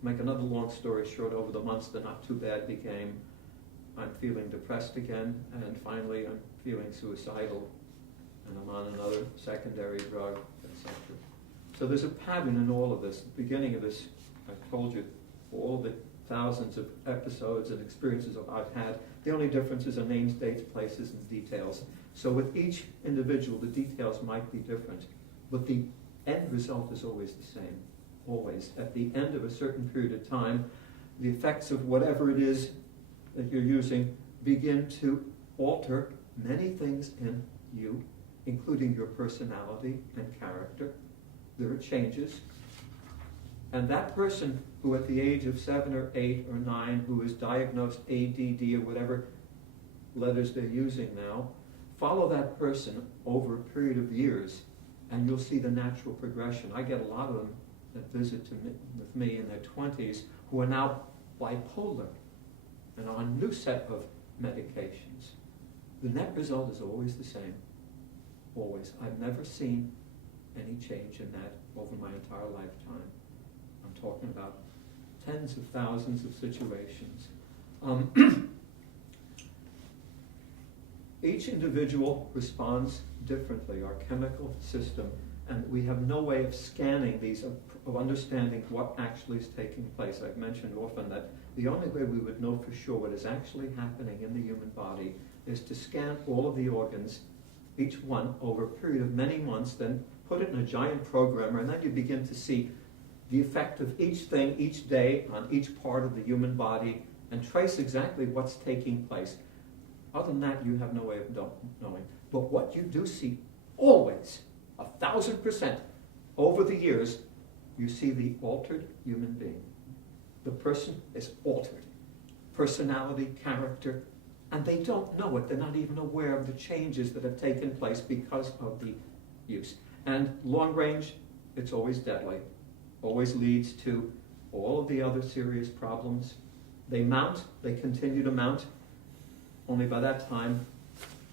Make another long story short, over the months, the not too bad became I'm feeling depressed again, and finally I'm feeling suicidal, and I'm on another secondary drug, etc. So there's a pattern in all of this. At the beginning of this, I told you all the thousands of episodes and experiences I've had. The only differences are names, dates, places, and details. So with each individual, the details might be different, but the end result is always the same. Always. At the end of a certain period of time, the effects of whatever it is that you're using begin to alter many things in you, including your personality and character. There are changes. And that person who at the age of 7 or 8 or 9 who is diagnosed ADD or whatever letters they're using now, follow that person over a period of years and you'll see the natural progression. I get a lot of them that visit with me in their 20s who are now bipolar and on a new set of medications. The net result is always the same. Always. I've never seen any change in that over my entire lifetime. I'm talking about tens of thousands of situations. Each individual responds differently, our chemical system, and we have no way of scanning these, of understanding what actually is taking place. I've mentioned often that the only way we would know for sure what is actually happening in the human body is to scan all of the organs, each one, over a period of many months, then put it in a giant programmer, and then you begin to see the effect of each thing, each day, on each part of the human body, and trace exactly what's taking place. Other than that, you have no way of knowing. But what you do see, always, 1,000%, over the years, you see the altered human being. The person is altered. Personality, character, and they don't know it. They're not even aware of the changes that have taken place because of the use. And long range, it's always deadly. Always leads to all of the other serious problems. They mount, they continue to mount. Only by that time,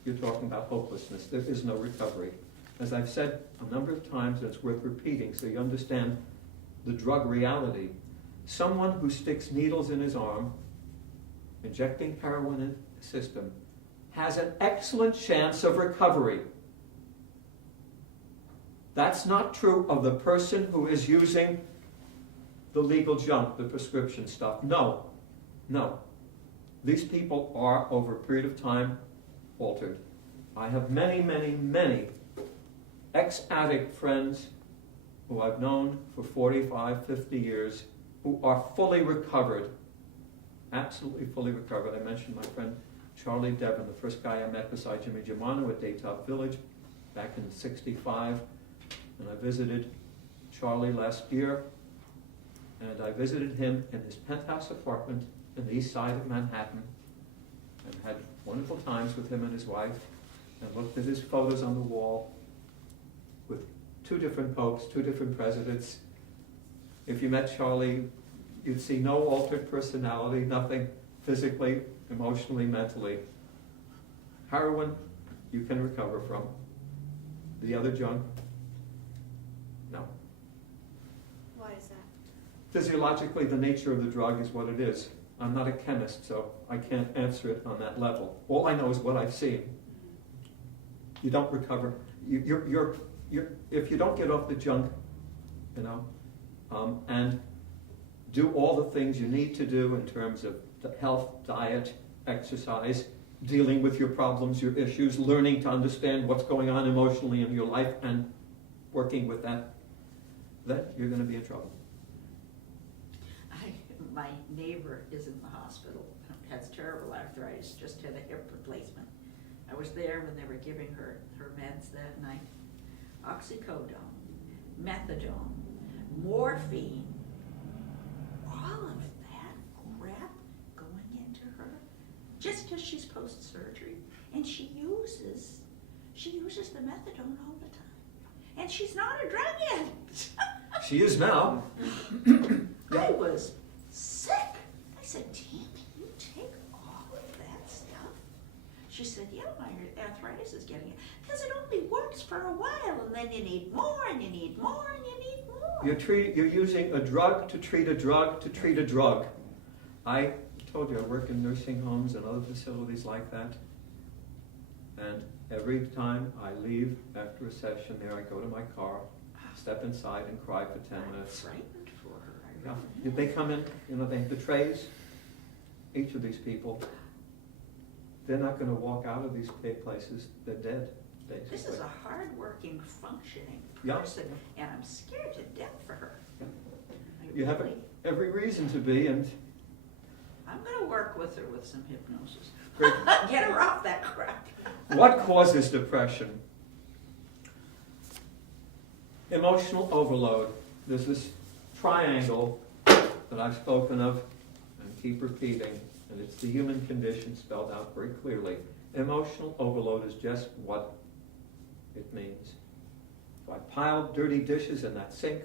you're talking about hopelessness. There is no recovery. As I've said a number of times, and it's worth repeating so you understand the drug reality. Someone who sticks needles in his arm, injecting heroin in the system, has an excellent chance of recovery. That's not true of the person who is using the legal junk, the prescription stuff. No. These people are, over a period of time, altered. I have many, many, many ex-addict friends who I've known for 45, 50 years who are fully recovered, absolutely fully recovered. I mentioned my friend Charlie Devon, the first guy I met beside Jimmy Germano at Daytop Village back in '65. And I visited Charlie last year, and I visited him in his penthouse apartment in the east side of Manhattan, and had wonderful times with him and his wife, and looked at his photos on the wall with 2 different popes, 2 different presidents. If you met Charlie, you'd see no altered personality, nothing physically, emotionally, mentally. Heroin, you can recover from. The other junk, no. Why is that? Physiologically, the nature of the drug is what it is. I'm not a chemist, so I can't answer it on that level. All I know is what I've seen. You don't recover. If you don't get off the junk, and do all the things you need to do in terms of health, diet, exercise, dealing with your problems, your issues, learning to understand what's going on emotionally in your life, and working with that, then you're going to be in trouble. My neighbor is in the hospital, has terrible arthritis, just had a hip replacement. I was there when they were giving her meds that night. Oxycodone, methadone, morphine, all of that crap going into her just because she's post-surgery. And she uses the methadone all the time. And she's not a drug addict. She is now. I was sick. I said, Tammy, you take all of that stuff? She said, yeah, my arthritis is getting it. Because it only works for a while, and then you need more, and you need more, and you need more. You're using a drug to treat a drug to treat a drug. I told you I work in nursing homes and other facilities like that. And every time I leave after a session there, I go to my car, step inside and cry for 10 minutes. I'm frightened for her. I Yeah. really They come in, they have the trays. Each of these people, they're not going to walk out of these places, they're dead, basically. This is a hard-working, functioning Yeah. person, and I'm scared to death for her. Yeah. I You have really- every reason to be, and I'm going to work with her with some hypnosis. Great. Get her off that crap. what causes depression? Emotional overload. There's this triangle that I've spoken of and keep repeating, and it's the human condition spelled out very clearly. Emotional overload is just what it means. If I pile dirty dishes in that sink,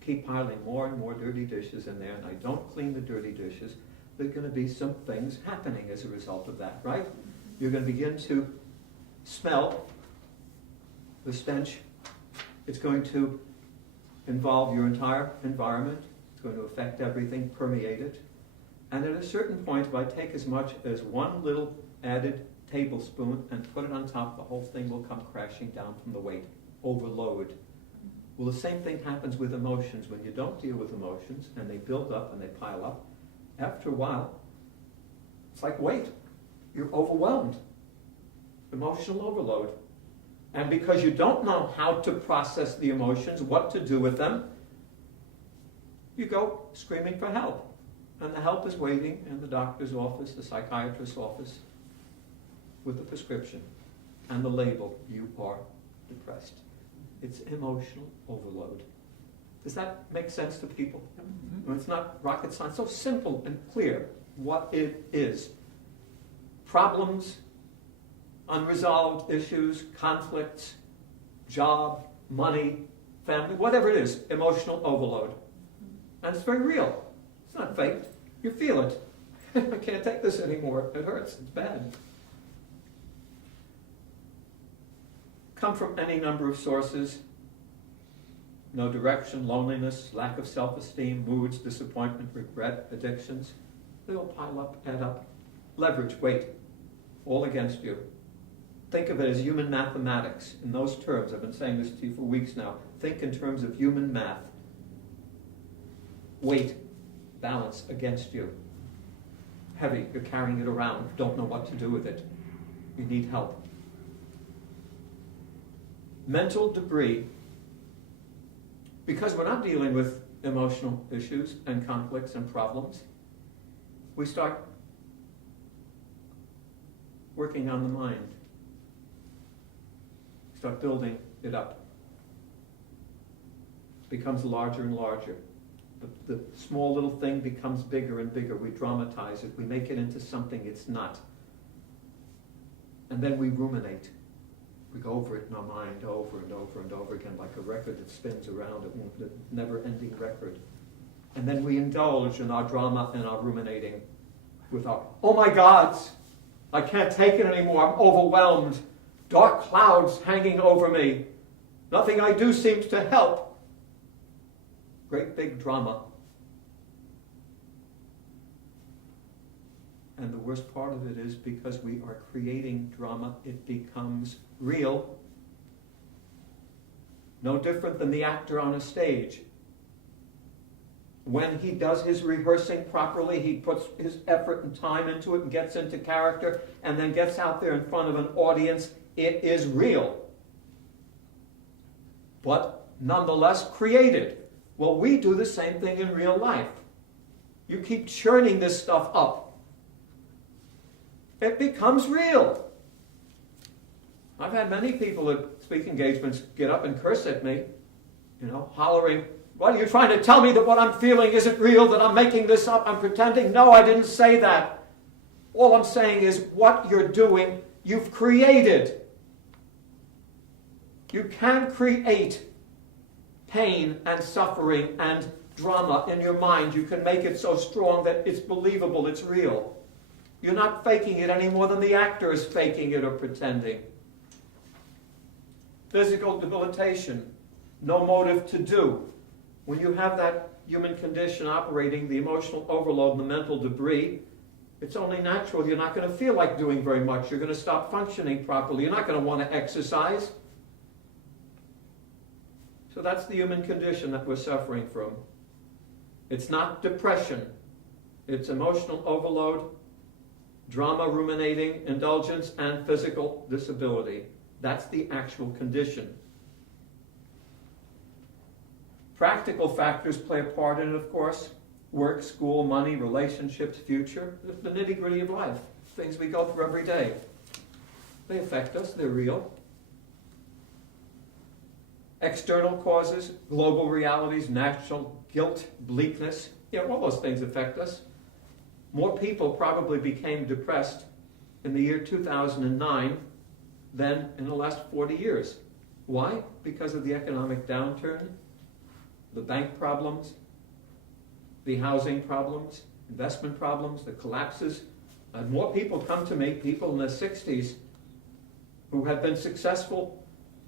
keep piling more and more dirty dishes in there, and I don't clean the dirty dishes, there are going to be some things happening as a result of that, right? You're going to begin to smell the stench. It's going to involve your entire environment. It's going to affect everything, permeate it. And at a certain point, if I take as much as one little added tablespoon and put it on top, the whole thing will come crashing down from the weight. Overload. Well, the same thing happens with emotions. When you don't deal with emotions, and they build up and they pile up, after a while, it's like weight. You're overwhelmed. Emotional overload. And because you don't know how to process the emotions, what to do with them, you go screaming for help. And the help is waiting in the doctor's office, the psychiatrist's office, with the prescription and the label, you are depressed. It's emotional overload. Does that make sense to people? Well, it's not rocket science. So simple and clear what it is. Problems, unresolved issues, conflicts, job, money, family, whatever it is, emotional overload. And it's very real. It's not faked. You feel it. I can't take this anymore. It hurts. It's bad. Come from any number of sources. No direction, loneliness, lack of self-esteem, moods, disappointment, regret, addictions. They all pile up, add up. Leverage, weight, all against you. Think of it as human mathematics. In those terms, I've been saying this to you for weeks now. Think in terms of human math. Weight, balance against you. Heavy, you're carrying it around, don't know what to do with it. You need help. Mental debris. Because we're not dealing with emotional issues and conflicts and problems, we start working on the mind. Start building it up. It becomes larger and larger. The small little thing becomes bigger and bigger. We dramatize it. We make it into something it's not. And then we ruminate. We go over it in our mind over and over and over again like a record that spins around, a never-ending record. And then we indulge in our drama and our ruminating with our, oh my gods, I can't take it anymore, I'm overwhelmed. Dark clouds hanging over me. Nothing I do seems to help. Great big drama. And the worst part of it is because we are creating drama, it becomes real. No different than the actor on a stage. When he does his rehearsing properly, he puts his effort and time into it and gets into character and then gets out there in front of an audience. It is real. But nonetheless created. Well, we do the same thing in real life. You keep churning this stuff up. It becomes real. I've had many people at speaking engagements get up and curse at me, hollering, what are you trying to tell me that what I'm feeling isn't real, that I'm making this up, I'm pretending? No, I didn't say that. All I'm saying is what you're doing, you've created. You can create pain and suffering and drama in your mind. You can make it so strong that it's believable, it's real. You're not faking it any more than the actor is faking it or pretending. Physical debilitation, no motive to do. When you have that human condition operating, the emotional overload and the mental debris, it's only natural. You're not going to feel like doing very much. You're going to stop functioning properly. You're not going to want to exercise. So that's the human condition that we're suffering from. It's not depression. It's emotional overload, drama, ruminating, indulgence, and physical disability. That's the actual condition. Practical factors play a part in it, of course. Work, school, money, relationships, future. The nitty-gritty of life. Things we go through every day. They affect us. They're real. External causes, global realities, natural guilt, bleakness. All those things affect us. More people probably became depressed in the year 2009 than in the last 40 years. Why? Because of the economic downturn, the bank problems, the housing problems, investment problems, the collapses. And more people come to me, people in their 60s, who have been successful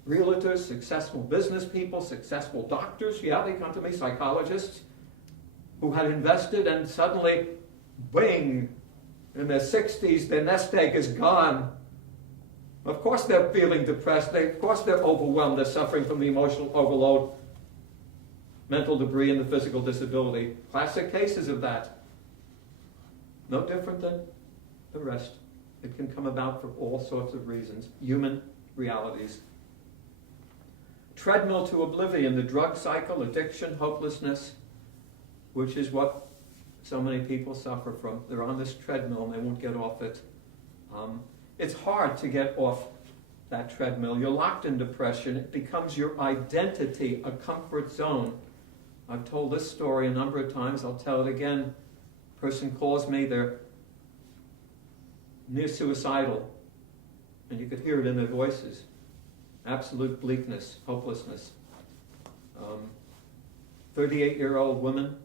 realtors, successful business people, successful doctors. They come to me, psychologists, who had invested and suddenly, bing, in their 60s, their nest egg is gone. Of course they're feeling depressed. Of course they're overwhelmed. They're suffering from the emotional overload, mental debris, and the physical disability. Classic cases of that. No different than the rest. It can come about for all sorts of reasons. Human realities. Treadmill to oblivion, the drug cycle, addiction, hopelessness, which is what so many people suffer from. They're on this treadmill and they won't get off it. It's hard to get off that treadmill. You're locked in depression. It becomes your identity, a comfort zone. I've told this story a number of times. I'll tell it again. Person calls me, they're near suicidal, and you could hear it in their voices. Absolute bleakness, hopelessness. 38-year-old woman,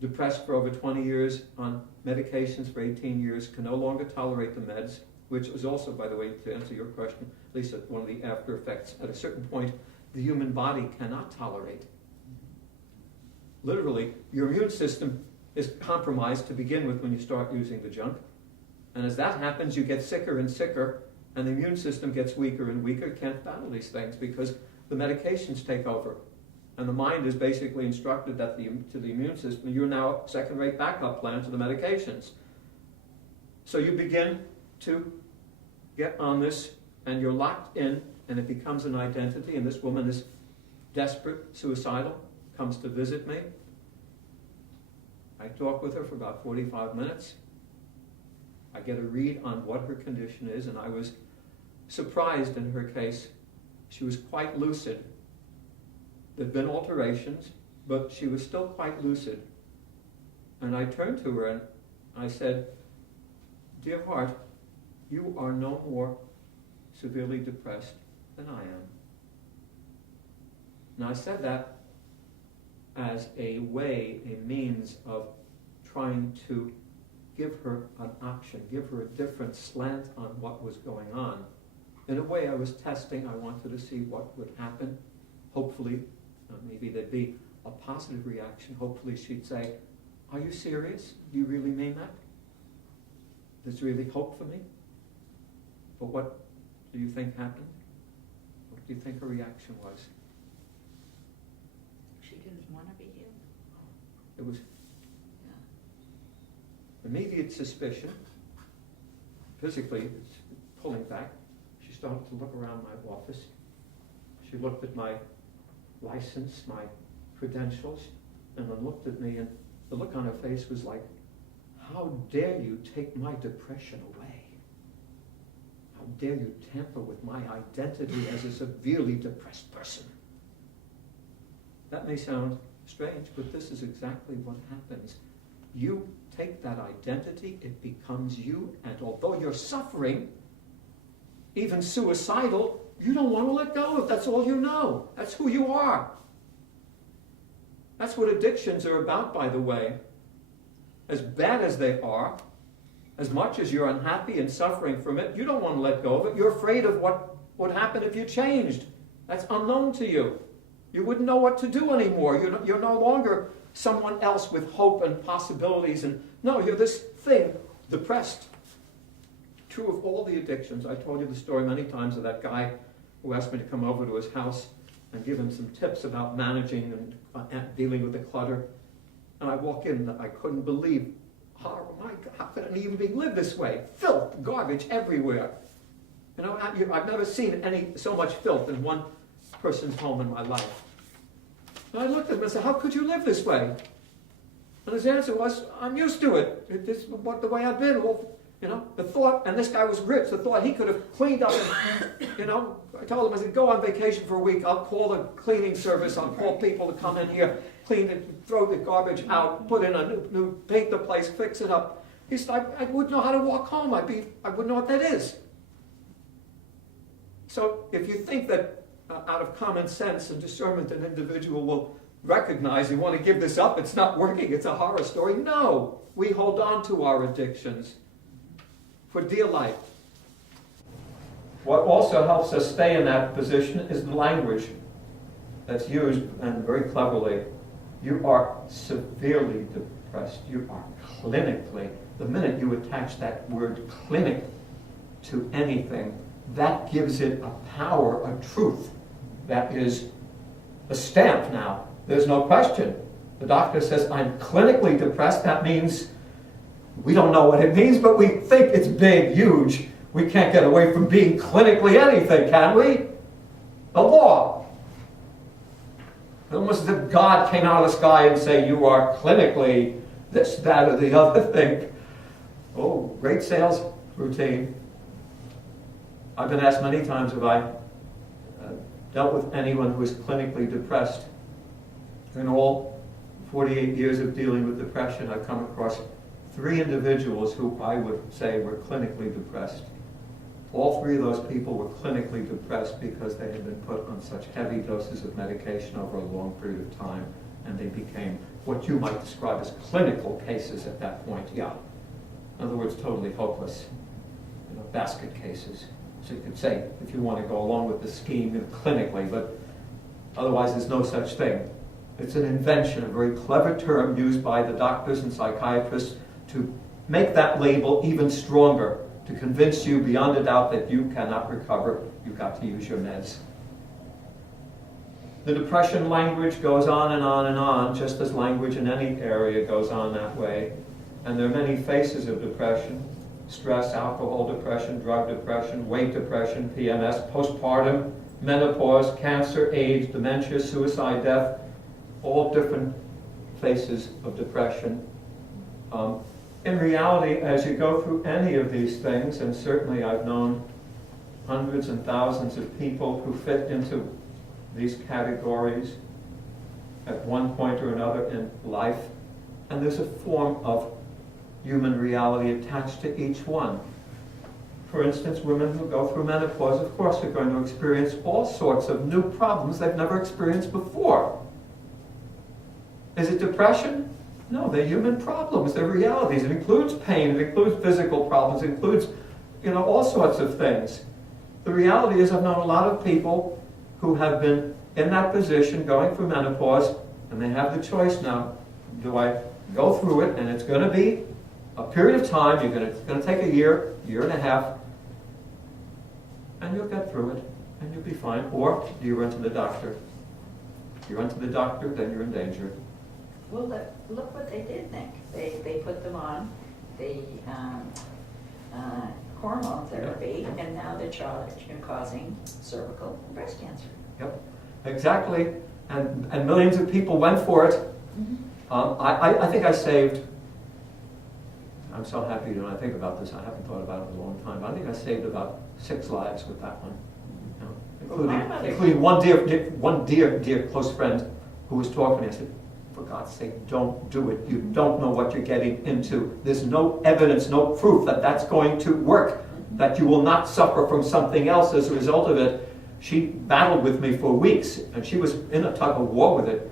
depressed for over 20 years, on medications for 18 years, can no longer tolerate the meds, which is also, by the way, to answer your question, at least one of the after effects. At a certain point, the human body cannot tolerate. Literally, your immune system is compromised to begin with when you start using the junk. And as that happens, you get sicker and sicker, and the immune system gets weaker and weaker. It can't battle these things because the medications take over. And the mind is basically instructed that to the immune system, you're now a second-rate backup plan to the medications. So you begin to get on this, and you're locked in, and it becomes an identity. And this woman is desperate, suicidal, comes to visit me. I talk with her for about 45 minutes. I get a read on what her condition is, and I was surprised in her case. She was quite lucid. There'd been alterations, but she was still quite lucid. And I turned to her and I said, "Dear heart, you are no more severely depressed than I am." And I said that as a way, a means of trying to give her an option, give her a different slant on what was going on. In a way, I was testing. I wanted to see what would happen. Hopefully, maybe there'd be a positive reaction. Hopefully she'd say, "Are you serious? Do you really mean that? There's really hope for me?" But what do you think happened? What do you think her reaction was? She didn't want to be healed. It was Yeah. immediate suspicion. Physically, it's pulling back. She started to look around my office. She looked at my license, my credentials, and then looked at me, and the look on her face was like, "How dare you take my depression away? How dare you tamper with my identity as a severely depressed person?" That may sound strange, but this is exactly what happens. You take that identity, it becomes you, and although you're suffering, even suicidal, you don't want to let go of it. That's all you know. That's who you are. That's what addictions are about, by the way. As bad as they are, as much as you're unhappy and suffering from it, you don't want to let go of it. You're afraid of what would happen if you changed. That's unknown to you. You wouldn't know what to do anymore. You're no longer someone else with hope and possibilities. And no, you're this thing, depressed. True of all the addictions. I told you the story many times of that guy who asked me to come over to his house and give him some tips about managing and dealing with the clutter. And I walk in and I couldn't believe, oh my God, how could anyone live this way? Filth, garbage everywhere. You know, I've never seen so much filth in one person's home in my life. And I looked at him and said, "How could you live this way?" And his answer was, "I'm used to it. It's the way I've been." Well, you know, the thought, and this guy was rich, the thought he could have cleaned up and, you know, I told him, I said, "Go on vacation for a week. I'll call the cleaning service. I'll call people to come in here, clean it, throw the garbage out, put in a new paint the place, fix it up." He said, I wouldn't know how to walk home. I wouldn't know what that is. So if you think that out of common sense and discernment an individual will recognize and want to give this up, it's not working, it's a horror story. No, we hold on to our addictions for dear life. What also helps us stay in that position is the language that's used, and very cleverly. You are severely depressed. You are clinically. The minute you attach that word clinic to anything, that gives it a power, a truth that is a stamp now. There's no question. The doctor says, "I'm clinically depressed." That means we don't know what it means, but we think it's big, huge. We can't get away from being clinically anything, can we? The law. It's almost as if God came out of the sky and say, "You are clinically this, that, or the other thing." Oh, great sales routine. I've been asked many times if I dealt with anyone who is clinically depressed. In all 48 years of dealing with depression, I've come across 3 individuals who I would say were clinically depressed. All 3 of those people were clinically depressed because they had been put on such heavy doses of medication over a long period of time, and they became what you might describe as clinical cases at that point, yeah. In other words, totally hopeless, basket cases. So you could say, if you want to go along with the scheme, clinically, but otherwise there's no such thing. It's an invention, a very clever term used by the doctors and psychiatrists to make that label even stronger, to convince you beyond a doubt that you cannot recover, you've got to use your meds. The depression language goes on and on and on, just as language in any area goes on that way. And there are many faces of depression: stress, alcohol depression, drug depression, weight depression, PMS, postpartum, menopause, cancer, AIDS, dementia, suicide, death, all different faces of depression. In reality, as you go through any of these things, and certainly I've known hundreds and thousands of people who fit into these categories at one point or another in life, and there's a form of human reality attached to each one. For instance, women who go through menopause, of course, are going to experience all sorts of new problems they've never experienced before. Is it depression? No, they're human problems, they're realities. It includes pain, it includes physical problems, it includes, all sorts of things. The reality is I've known a lot of people who have been in that position going through menopause, and they have the choice now. Do I go through it, and it's going to be a period of time, it's going to take a year and a half, and you'll get through it, and you'll be fine. Or do you run to the doctor? If you run to the doctor, then you're in danger. Well, look what they did, Nick. They put them on the hormone therapy, and now they're causing cervical and breast cancer. Yep, exactly. And millions of people went for it. I think I saved, I'm so happy when I think about this, I haven't thought about it in a long time, but I think I saved about 6 lives with that one. Including one dear close friend who was talking to me. I said, for God's sake, don't do it. You don't know what you're getting into. There's no evidence, no proof that that's going to work, that you will not suffer from something else as a result of it. She battled with me for weeks, and she was in a tug of war with it,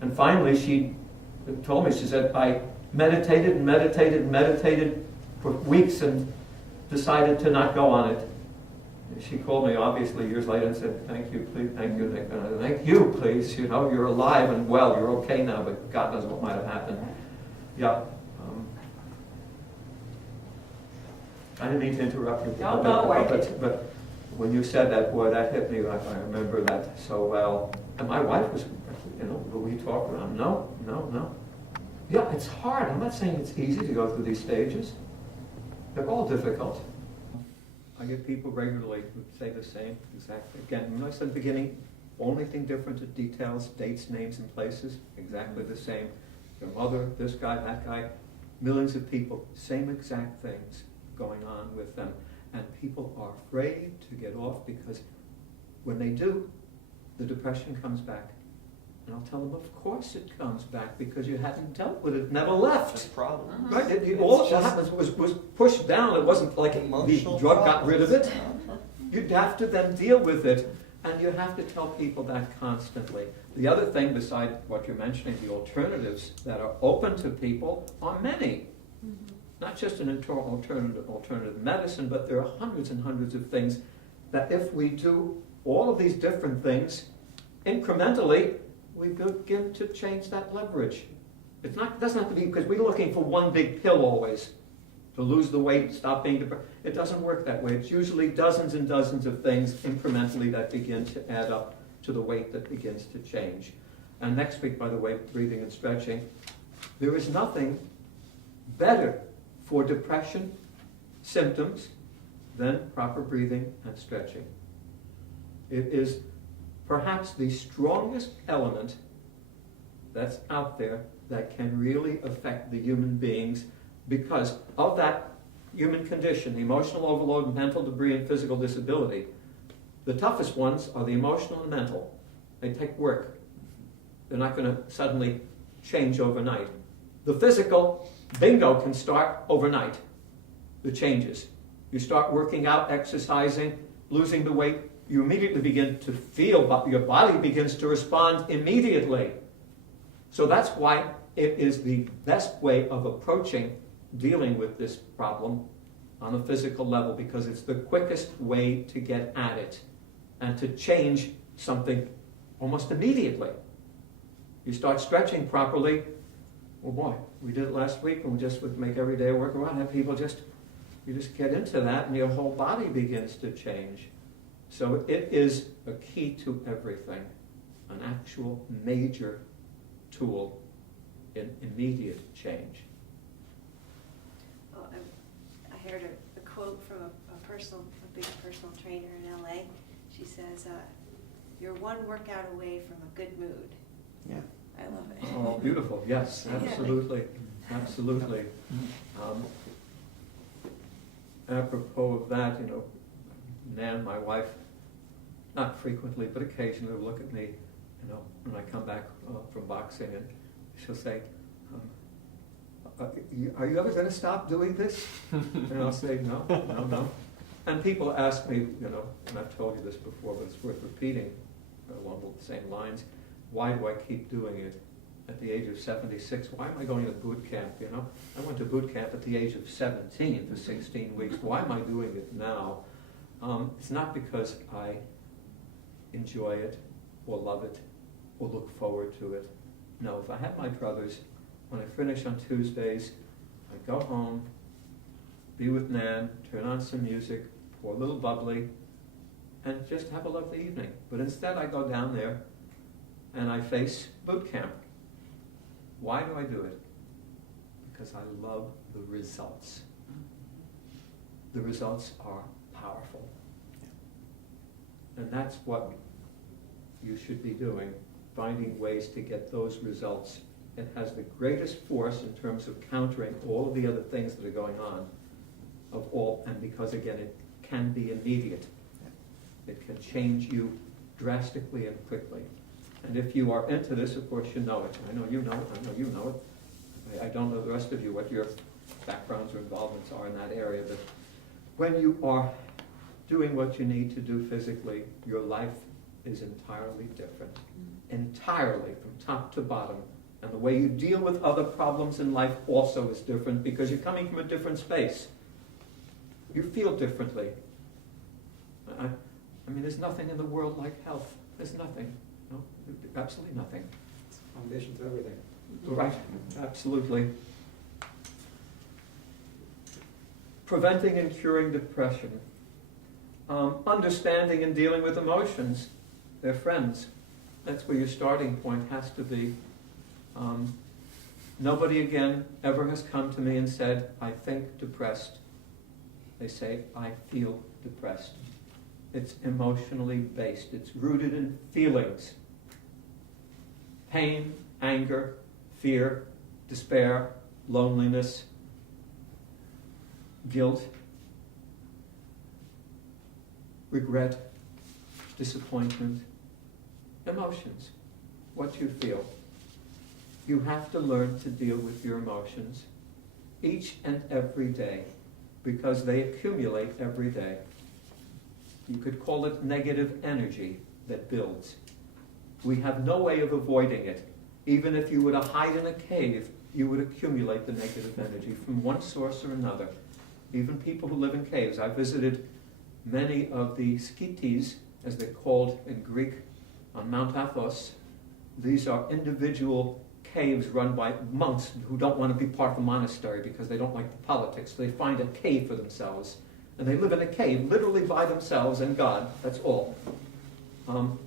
And finally she told me, she said, I meditated and meditated and meditated for weeks and decided to not go on it. And she called me, obviously, years later and said, thank you, please, thank you, Nick. And I said, thank you, please. You're alive and well, you're okay now, but God knows what might have happened. Yeah. I didn't mean to interrupt you. But when you said that, boy, that hit me. I remember that so well. And my wife was, will we talk around? No. Yeah, it's hard. I'm not saying it's easy to go through these stages. They're all difficult. I get people regularly who say the same, exactly. Again, when I said at the beginning, only thing different is details, dates, names, and places, exactly the same. Your mother, this guy, that guy, millions of people, same exact things going on with them. And people are afraid to get off because when they do, the depression comes back. And I'll tell them, of course it comes back because you hadn't dealt with it, never left. That's the problem. Right? All that happens was pushed down. It wasn't like the drug got rid of it. You'd have to then deal with it. And you have to tell people that constantly. The other thing, beside what you're mentioning, the alternatives that are open to people are many. Not just an alternative medicine, but there are hundreds and hundreds of things that if we do all of these different things incrementally, we begin to change that leverage. It doesn't have to be because we're looking for one big pill always to lose the weight, stop being depressed. It doesn't work that way. It's usually dozens and dozens of things incrementally that begin to add up to the weight that begins to change. And next week, by the way, breathing and stretching, there is nothing better for depression symptoms than proper breathing and stretching. It is perhaps the strongest element that's out there that can really affect the human beings because of that human condition, the emotional overload, mental debris, and physical disability. The toughest ones are the emotional and mental. They take work. They're not going to suddenly change overnight. The physical, bingo, can start overnight, the changes. You start working out, exercising, losing the weight, you immediately begin to feel, your body begins to respond immediately. So that's why it is the best way of approaching dealing with this problem on a physical level, because it's the quickest way to get at it and to change something almost immediately. You start stretching properly. Oh boy, we did it last week, and we just would make every day a workaround. Have people you just get into that, and your whole body begins to change. So it is a key to everything, an actual major tool in immediate change. Well, I heard a quote from a big personal trainer in LA. She says, "You're one workout away from a good mood." Yeah. I love it. Oh, beautiful. Yes, absolutely. Absolutely. Apropos of that, Nan, my wife, not frequently, but occasionally will look at me, when I come back from boxing, and she'll say, are you ever going to stop doing this? And I'll say, no. And people ask me, and I've told you this before, but it's worth repeating along the same lines, why do I keep doing it at the age of 76? Why am I going to boot camp, I went to boot camp at the age of 17 for 16 weeks. Why am I doing it now? It's not because I enjoy it or love it or look forward to it. No, if I had my druthers, when I finish on Tuesdays, I'd go home, be with Nan, turn on some music, pour a little bubbly, and just have a lovely evening. But instead I go down there and I face boot camp. Why do I do it? Because I love the results. The results are powerful. And that's what you should be doing, finding ways to get those results. It has the greatest force in terms of countering all of the other things that are going on, and because again, it can be immediate. It can change you drastically and quickly. And if you are into this, of course you know it. I know you know it. I know you know it. I don't know the rest of you, what your backgrounds or involvements are in that area, but when you are doing what you need to do physically, your life is entirely different. Entirely, from top to bottom. And the way you deal with other problems in life also is different, because you're coming from a different space. You feel differently. I mean, there's nothing in the world like health. There's nothing. No, absolutely nothing. It's the foundation to everything. Right, absolutely. Preventing and curing depression. Understanding and dealing with emotions. They're friends. That's where your starting point has to be. Nobody again ever has come to me and said, I think depressed. They say, I feel depressed. It's emotionally based. It's rooted in feelings. Pain, anger, fear, despair, loneliness, guilt, regret, disappointment, emotions, what you feel. You have to learn to deal with your emotions each and every day, because they accumulate every day. You could call it negative energy that builds. We have no way of avoiding it. Even if you were to hide in a cave, you would accumulate the negative energy from one source or another. Even people who live in caves. I visited many of the skitis, as they're called in Greek, on Mount Athos. These are individual caves run by monks who don't want to be part of the monastery because they don't like the politics. They find a cave for themselves. And they live in a cave, literally by themselves and God. That's all.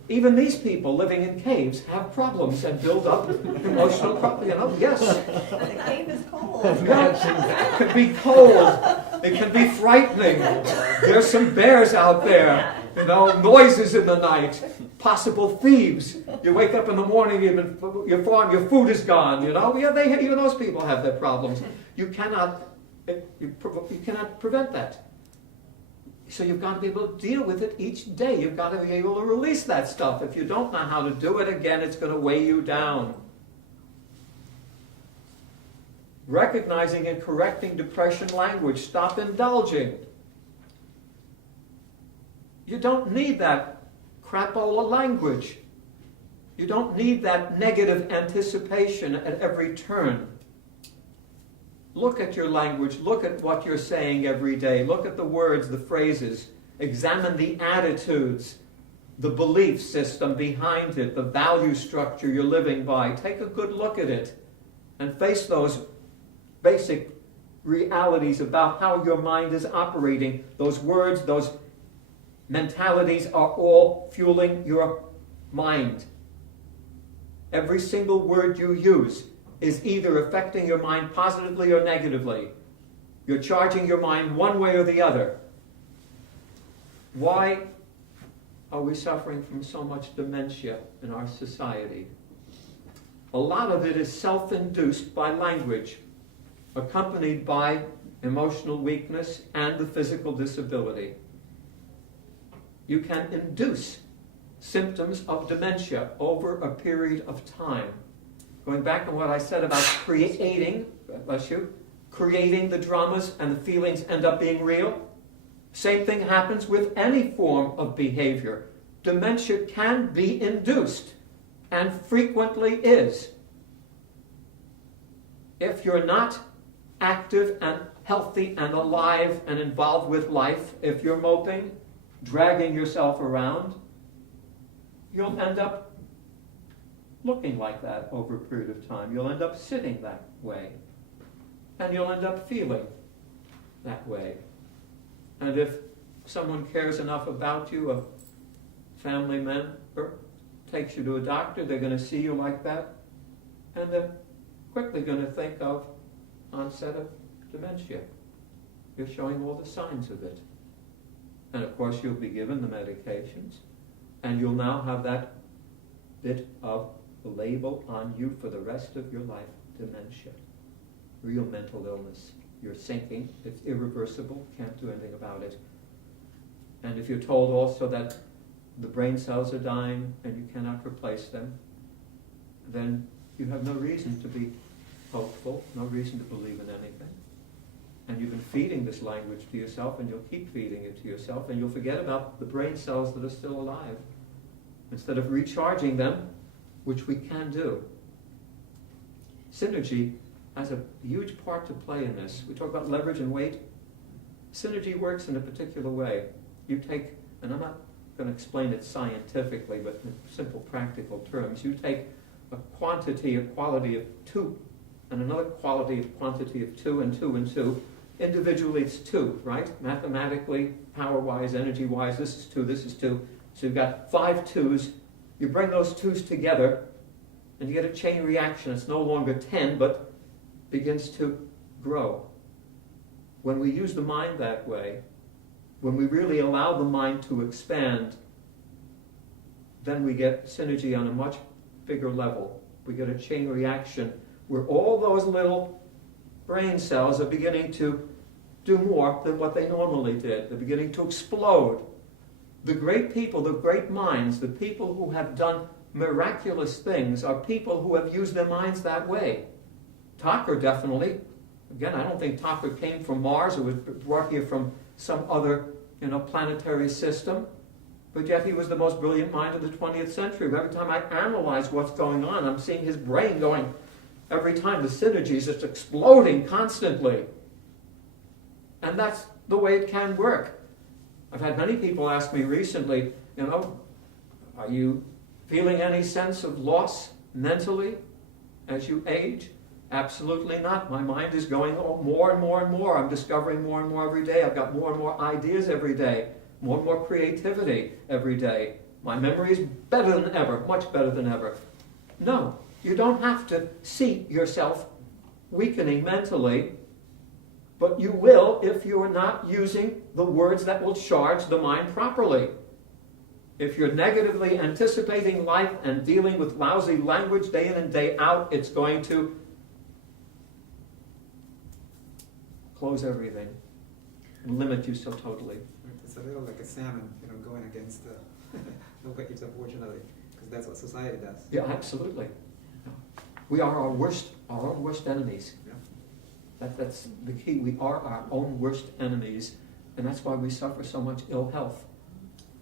Even these people living in caves have problems and build up emotional problems. Yes. The cave is cold. It can be cold. It can be frightening. There's some bears out there. Noises in the night. Possible thieves. You wake up in the morning, your food is gone. Even those people have their problems. You cannot You cannot prevent that. So you've got to be able to deal with it each day. You've got to be able to release that stuff. If you don't know how to do it again, it's going to weigh you down. Recognizing and correcting depression language. Stop indulging. You don't need that crapola language. You don't need that negative anticipation at every turn. Look at your language. Look at what you're saying every day. Look at the words, the phrases. Examine the attitudes, the belief system behind it, the value structure you're living by. Take a good look at it and face those basic realities about how your mind is operating. Those words, those mentalities are all fueling your mind. Every single word you use is either affecting your mind positively or negatively. You're charging your mind one way or the other. Why are we suffering from so much dementia in our society? A lot of it is self-induced by language, accompanied by emotional weakness and the physical disability. You can induce symptoms of dementia over a period of time. Going back to what I said about creating the dramas and the feelings end up being real. Same thing happens with any form of behavior. Dementia can be induced, and frequently is. If you're not active and healthy and alive and involved with life, if you're moping, dragging yourself around, you'll end up looking like that over a period of time. You'll end up sitting that way. And you'll end up feeling that way. And if someone cares enough about you, a family member takes you to a doctor, they're going to see you like that, and they're quickly going to think of onset of dementia. You're showing all the signs of it. And of course you'll be given the medications, and you'll now have that bit of the label on you for the rest of your life, dementia. Real mental illness. You're sinking, it's irreversible, can't do anything about it. And if you're told also that the brain cells are dying and you cannot replace them, then you have no reason to be hopeful, no reason to believe in anything. And you've been feeding this language to yourself, and you'll keep feeding it to yourself, and you'll forget about the brain cells that are still alive, instead of recharging them, which we can do. Synergy has a huge part to play in this. We talk about leverage and weight. Synergy works in a particular way. You take, and I'm not going to explain it scientifically, but in simple practical terms, you take a quantity, a quality of 2, and another quality of quantity of 2, and 2, and 2. Individually it's 2, right? Mathematically, power-wise, energy-wise, this is 2, this is 2. So you've got 5 2s. You bring those 2s together, and you get a chain reaction. It's no longer 10, but begins to grow. When we use the mind that way, when we really allow the mind to expand, then we get synergy on a much bigger level. We get a chain reaction where all those little brain cells are beginning to do more than what they normally did. They're beginning to explode. The great people, the great minds, the people who have done miraculous things are people who have used their minds that way. Tucker definitely. Again, I don't think Tucker came from Mars or was brought here from some other, planetary system. But yet he was the most brilliant mind of the 20th century. Every time I analyze what's going on, I'm seeing his brain going, every time the synergy is just exploding constantly. And that's the way it can work. I've had many people ask me recently, are you feeling any sense of loss mentally as you age? Absolutely not. My mind is going more and more and more. I'm discovering more and more every day. I've got more and more ideas every day, more and more creativity every day. My memory is better than ever, much better than ever. No, you don't have to see yourself weakening mentally, but you will if you are not using the words that will charge the mind properly. If you're negatively anticipating life and dealing with lousy language day in and day out, it's going to close everything and limit you so totally. It's a little like a salmon, going against the waves, unfortunately, because that's what society does. Yeah, absolutely. We are our own worst enemies. Yeah. That's the key. We are our own worst enemies, and that's why we suffer so much ill health.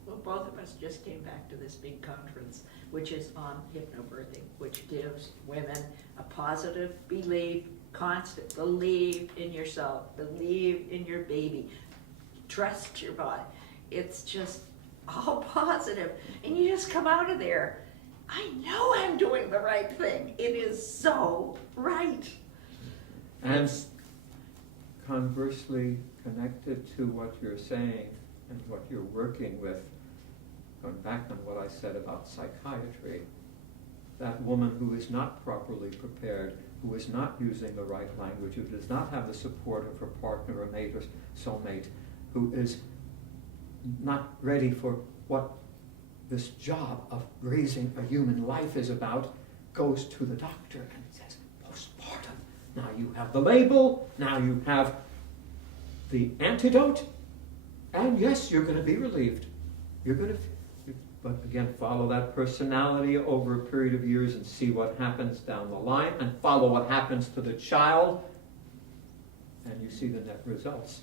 Well, both of us just came back to this big conference, which is on hypnobirthing, which gives women a positive belief, constant believe in yourself, believe in your baby, trust your body. It's just all positive, and you just come out of there. I know I'm doing the right thing. It is so right. And conversely, connected to what you're saying and what you're working with, going back on what I said about psychiatry, that woman who is not properly prepared, who is not using the right language, who does not have the support of her partner or mate or soulmate, who is not ready for what this job of raising a human life is about, goes to the doctor and says, postpartum. Now you have the label, now you have the antidote, and yes, you're going to be relieved. You're going to, but again, follow that personality over a period of years and see what happens down the line, and follow what happens to the child, and you see the net results.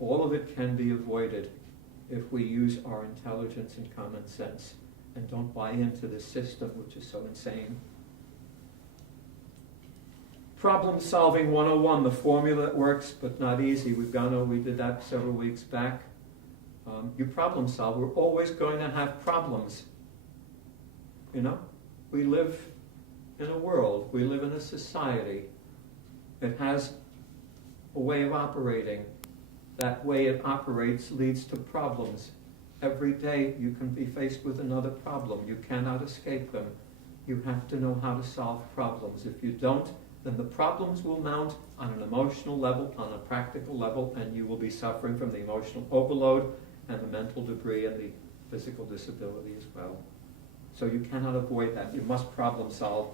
All of it can be avoided if we use our intelligence and common sense and don't buy into this system, which is so insane. Problem solving 101, the formula that works but not easy. We did that several weeks back. You problem solve. We're always going to have problems. We live in a world. We live in a society. It has a way of operating. That way it operates leads to problems. Every day you can be faced with another problem. You cannot escape them. You have to know how to solve problems. If you don't, then the problems will mount on an emotional level, on a practical level, and you will be suffering from the emotional overload and the mental debris and the physical disability as well. So you cannot avoid that. You must problem solve.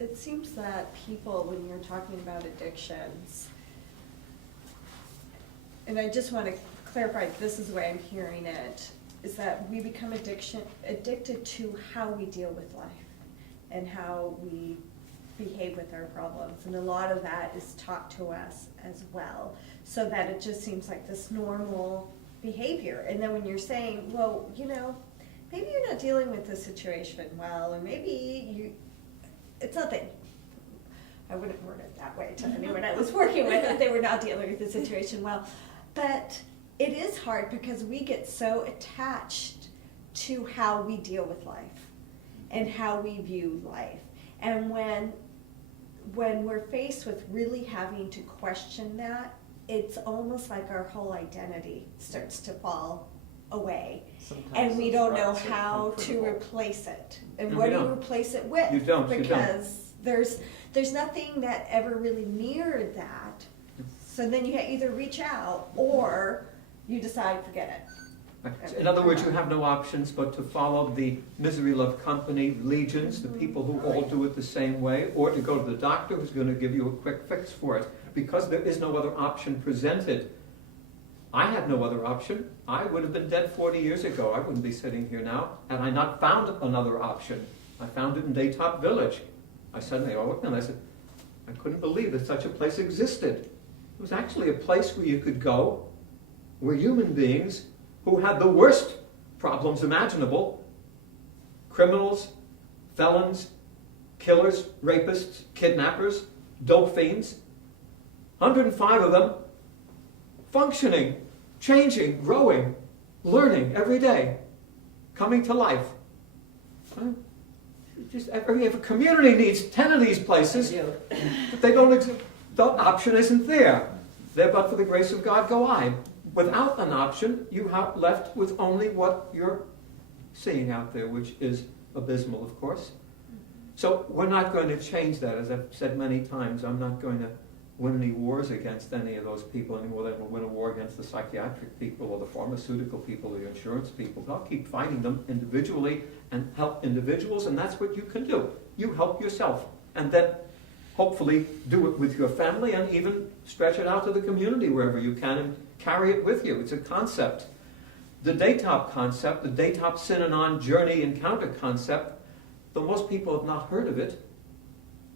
It seems that people, when you're talking about addictions, and I just want to clarify, this is the way I'm hearing it, is that we become addicted to how we deal with life and how we behave with our problems. And a lot of that is taught to us as well, so that it just seems like this normal behavior. And then when you're saying, well, maybe you're not dealing with the situation well, or maybe it's nothing. I wouldn't word it that way to anyone I was working with if they were not dealing with the situation well. But it is hard because we get so attached to how we deal with life and how we view life. And when we're faced with really having to question that, it's almost like our whole identity starts to fall away. Sometimes And we those don't know thoughts are how to comfortable. replace it. And No, what we do you don't. replace it with? You don't. Because there's nothing that ever really mirrored that. So then you either reach out or you decide, forget it. In other words, you have no options but to follow the misery love company legions, the people who all do it the same way, or to go to the doctor who's going to give you a quick fix for it, because there is no other option presented. I had no other option. I would have been dead 40 years ago. I wouldn't be sitting here now had I not found another option. I found it in Daytop Village. I suddenly looked and I said, I couldn't believe that such a place existed. It was actually a place where you could go, where human beings who had the worst problems imaginable, criminals, felons, killers, rapists, kidnappers, dope fiends, 105 of them, functioning, changing, growing, learning every day, coming to life. Just every community needs 10 of these places, but they don't exist. The option isn't there. There, but for the grace of God, go I. Without an option, you are left with only what you're seeing out there, which is abysmal, of course. So we're not going to change that. As I've said many times, I'm not going to win any wars against any of those people any more than we'll win a war against the psychiatric people or the pharmaceutical people or the insurance people. I'll keep fighting them individually and help individuals, and that's what you can do. You help yourself. And then hopefully do it with your family and even stretch it out to the community wherever you can and carry it with you. It's a concept. The Daytop concept, the Daytop Synanon Journey Encounter concept, though most people have not heard of it,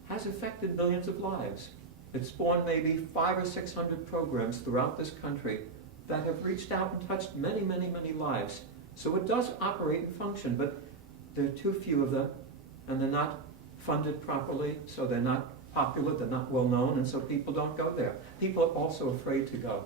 has affected millions of lives. It's spawned maybe 500 or 600 programs throughout this country that have reached out and touched many, many, many lives. So it does operate and function, but there are too few of them, and they're not funded properly, so they're not popular, they're not well known, and so people don't go there. People are also afraid to go.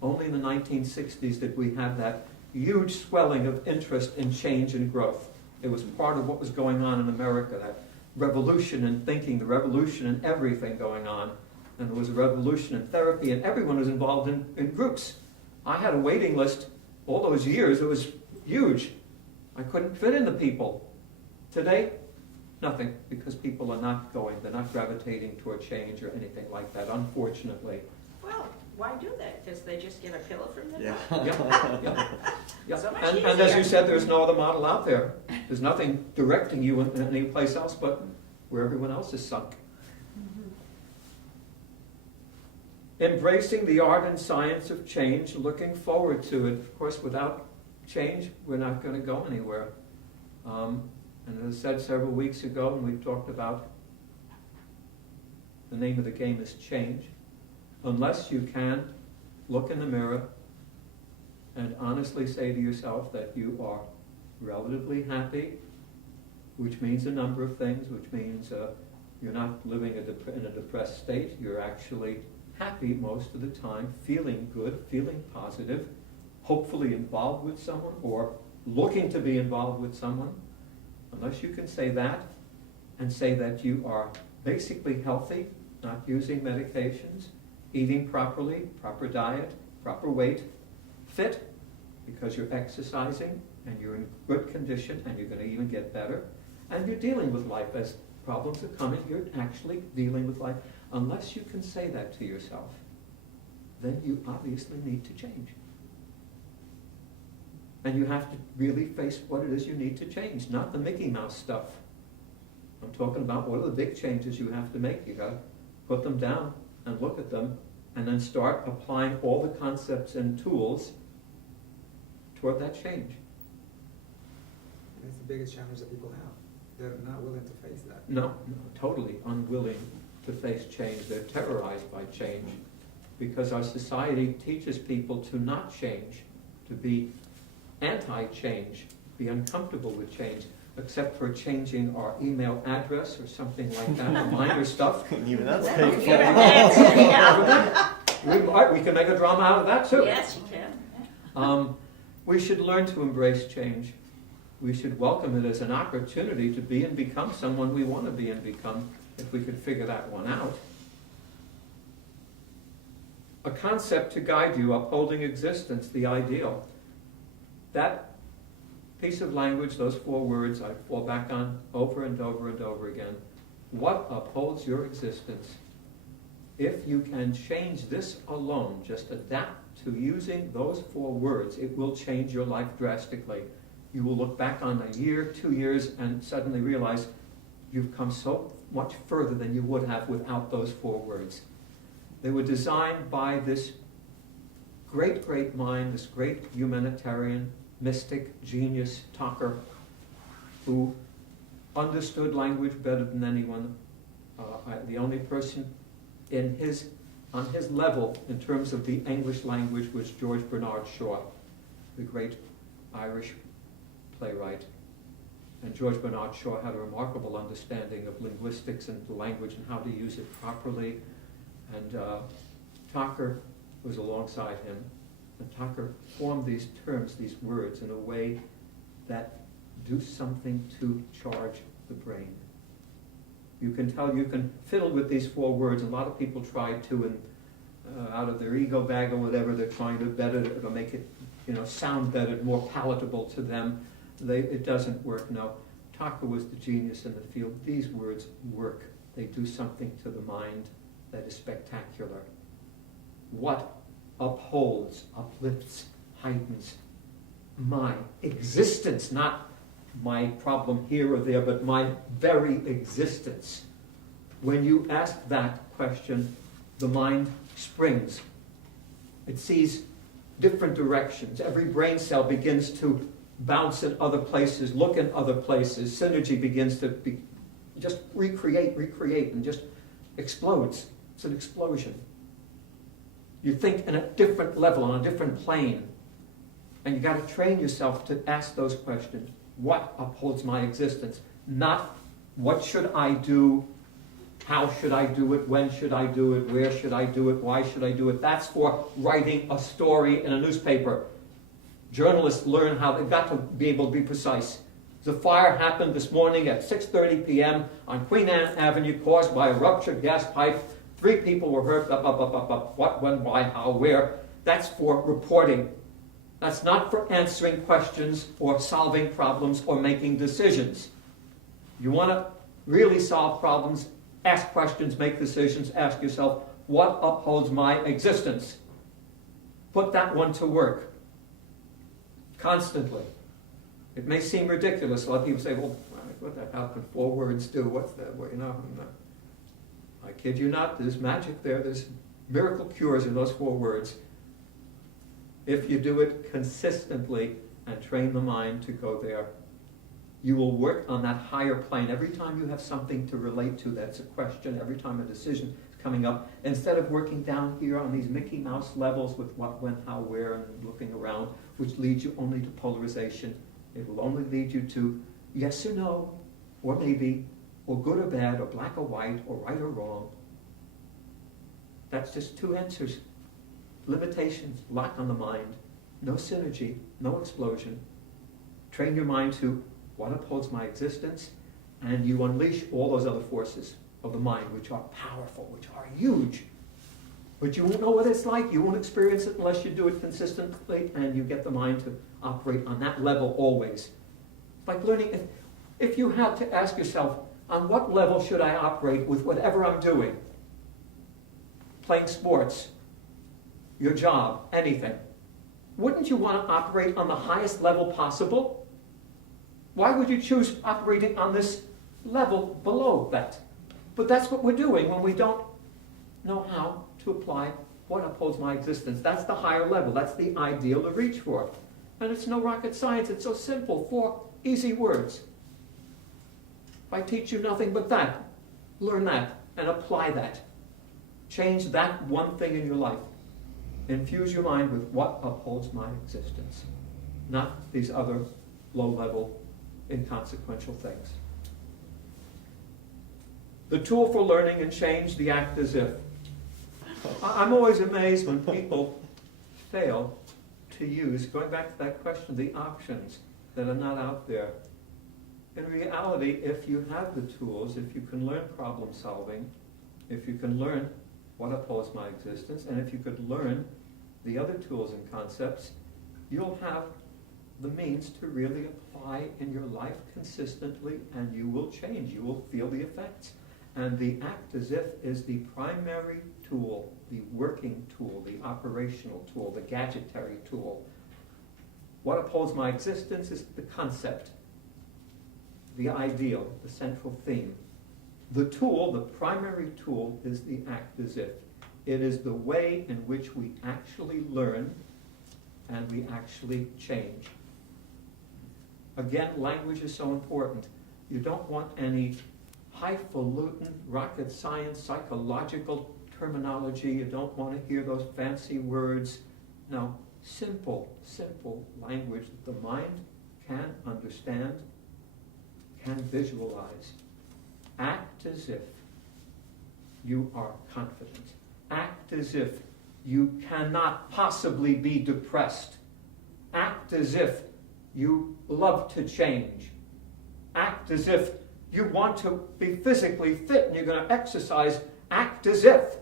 Only in the 1960s did we have that huge swelling of interest in change and growth. It was part of what was going on in America, that revolution in thinking, the revolution in everything going on. And there was a revolution in therapy, and everyone was involved in groups. I had a waiting list all those years. It was huge. I couldn't fit in the people. Today, nothing, because people are not going. They're not gravitating toward change or anything like that, unfortunately. Well, why do that? Because they just get a pillow from the Yeah. Yeah. So much And as you easier. said, there's no other model out there. There's nothing directing you in any place else but where everyone else is sunk. Embracing the art and science of change, looking forward to it. Of course, without change, we're not going to go anywhere. And as I said several weeks ago, when we talked about the name of the game is change, unless you can look in the mirror and honestly say to yourself that you are relatively happy, which means a number of things, which means you're not living in a depressed state, you're actually happy most of the time, feeling good, feeling positive, hopefully involved with someone or looking to be involved with someone. Unless you can say that and say that you are basically healthy, not using medications, eating properly, proper diet, proper weight, fit because you're exercising and you're in good condition and you're going to even get better, and you're dealing with life as problems are coming, you're actually dealing with life. Unless you can say that to yourself, then you obviously need to change. And you have to really face what it is you need to change, not the Mickey Mouse stuff. I'm talking about what are the big changes you have to make. You got to put them down and look at them and then start applying all the concepts and tools toward that change. That's the biggest challenge that people have. They're not willing to face that. No, totally unwilling to face change. They're terrorized by change because our society teaches people to not change, to be anti-change, be uncomfortable with change, except for changing our email address or something like that, minor stuff. Even that's Well, painful. even that's- yeah. We can make a drama out of that too. Yes, you can. We should learn to embrace change. We should welcome it as an opportunity to be and become someone we want to be and become, if we could figure that one out. A concept to guide you, upholding existence, the ideal. That piece of language, those 4 words, I fall back on over and over and over again. What upholds your existence? If you can change this alone, just adapt to using those 4 words, it will change your life drastically. You will look back on a year, 2 years, and suddenly realize you've come so much further than you would have without those 4 words. They were designed by this great, great mind, this great humanitarian, mystic, genius, talker, who understood language better than anyone. The only person on his level in terms of the English language was George Bernard Shaw, the great Irish playwright. And George Bernard Shaw had a remarkable understanding of linguistics and the language and how to use it properly. And Tucker was alongside him. And Tucker formed these terms, these words, in a way that do something to charge the brain. You can tell, you can fiddle with these 4 words. A lot of people try to, and out of their ego bag or whatever, they're trying to better it or make it, sound better, more palatable to them. It doesn't work. No, Tucker was the genius in the field. These words work. They do something to the mind that is spectacular. What upholds, uplifts, heightens my existence, not my problem here or there, but my very existence. When you ask that question, the mind springs. It sees different directions. Every brain cell begins to bounce in other places, look in other places. Synergy begins to just recreate, and just explodes. It's an explosion. You think in a different level, on a different plane. And you got to train yourself to ask those questions. What upholds my existence? Not what should I do? How should I do it? When should I do it? Where should I do it? Why should I do it? That's for writing a story in a newspaper. Journalists learn how they've got to be able to be precise. The fire happened this morning at 6:30 p.m. on Queen Anne Avenue caused by a ruptured gas pipe. 3 people were hurt, what, when, why, how, where. That's for reporting. That's not for answering questions or solving problems or making decisions. You want to really solve problems, ask questions, make decisions, ask yourself, what upholds my existence? Put that one to work. Constantly. It may seem ridiculous. A lot of people say, well, what the hell can 4 words do? What's that? Well, I kid you not, there's magic there. There's miracle cures in those 4 words. If you do it consistently and train the mind to go there, you will work on that higher plane. Every time you have something to relate to that's a question, every time a decision is coming up, instead of working down here on these Mickey Mouse levels with what, when, how, where, and looking around, which leads you only to polarization, it will only lead you to yes or no, or maybe, or good or bad, or black or white, or right or wrong. That's just 2 answers. Limitations, lock on the mind, no synergy, no explosion. Train your mind to what upholds my existence, and you unleash all those other forces of the mind, which are powerful, which are huge. But you won't know what it's like. You won't experience it unless you do it consistently, and you get the mind to operate on that level always. It's like learning, if you had to ask yourself, on what level should I operate with whatever I'm doing? Playing sports, your job, anything. Wouldn't you want to operate on the highest level possible? Why would you choose operating on this level below that? But that's what we're doing when we don't know how to apply what upholds my existence. That's the higher level. That's the ideal to reach for. And it's no rocket science. It's so simple. 4 easy words. If I teach you nothing but that, learn that and apply that. Change that one thing in your life. Infuse your mind with what upholds my existence, not these other low-level, inconsequential things. The tool for learning and change, the act as if. I'm always amazed when people fail to use, going back to that question, the options that are not out there. In reality, if you have the tools, if you can learn problem solving, if you can learn what upholds my existence, and if you could learn the other tools and concepts, you'll have the means to really apply in your life consistently, and you will change. You will feel the effects. And the act as if is the primary tool, the working tool, the operational tool, the gadgetary tool. What upholds my existence is the concept, the ideal, the central theme. The tool, the primary tool, is the act as if. It is the way in which we actually learn and we actually change. Again, language is so important. You don't want any highfalutin, rocket science, psychological terminology. You don't want to hear those fancy words. No, simple language that the mind can understand, can visualize. Act as if you are confident. Act as if you cannot possibly be depressed. Act as if you love to change. Act as if you want to be physically fit and you're going to exercise. Act as if.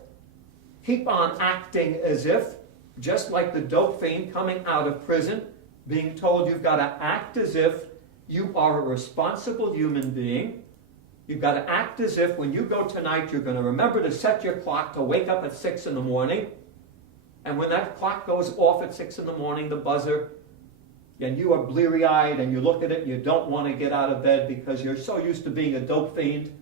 Keep on acting as if, just like the dope fiend coming out of prison, being told you've got to act as if you are a responsible human being. You've got to act as if when you go tonight, you're going to remember to set your clock to wake up at 6 in the morning. And when that clock goes off at 6 in the morning, the buzzer, and you are bleary-eyed and you look at it and you don't want to get out of bed because you're so used to being a dope fiend,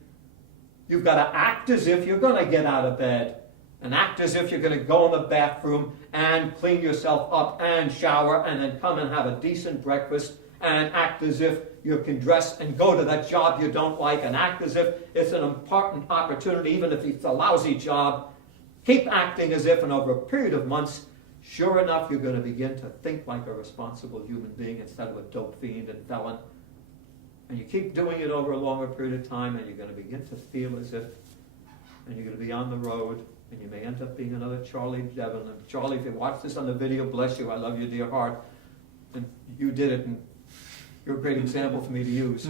You've got to act as if you're going to get out of bed, and act as if you're going to go in the bathroom and clean yourself up and shower and then come and have a decent breakfast, and act as if you can dress and go to that job you don't like, and act as if it's an important opportunity, even if it's a lousy job. Keep acting as if, and over a period of months, sure enough, you're going to begin to think like a responsible human being instead of a dope fiend and felon. And you keep doing it over a longer period of time, and you're going to begin to feel as if, and you're going to be on the road, and you may end up being another Charlie Devon. And Charlie, if you watch this on the video, bless you, I love you, dear heart. And you did it, and you're a great example for me to use.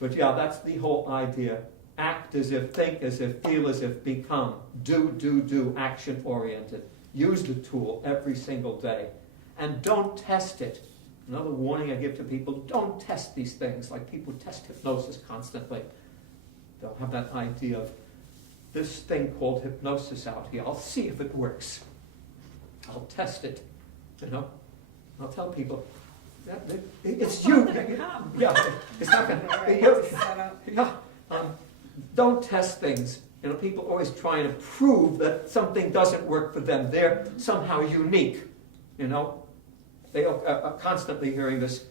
But yeah, that's the whole idea. Act as if, think as if, feel as if, become. Do, action-oriented. Use the tool every single day. And don't test it. Another warning I give to people, don't test these things like people test hypnosis constantly. They'll have that idea of this thing called hypnosis out here. I'll see if it works. I'll test it. I'll tell people, it's you. Yeah, it's not going to. Don't test things. People always trying to prove that something doesn't work for them. They're somehow unique. They are constantly hearing this.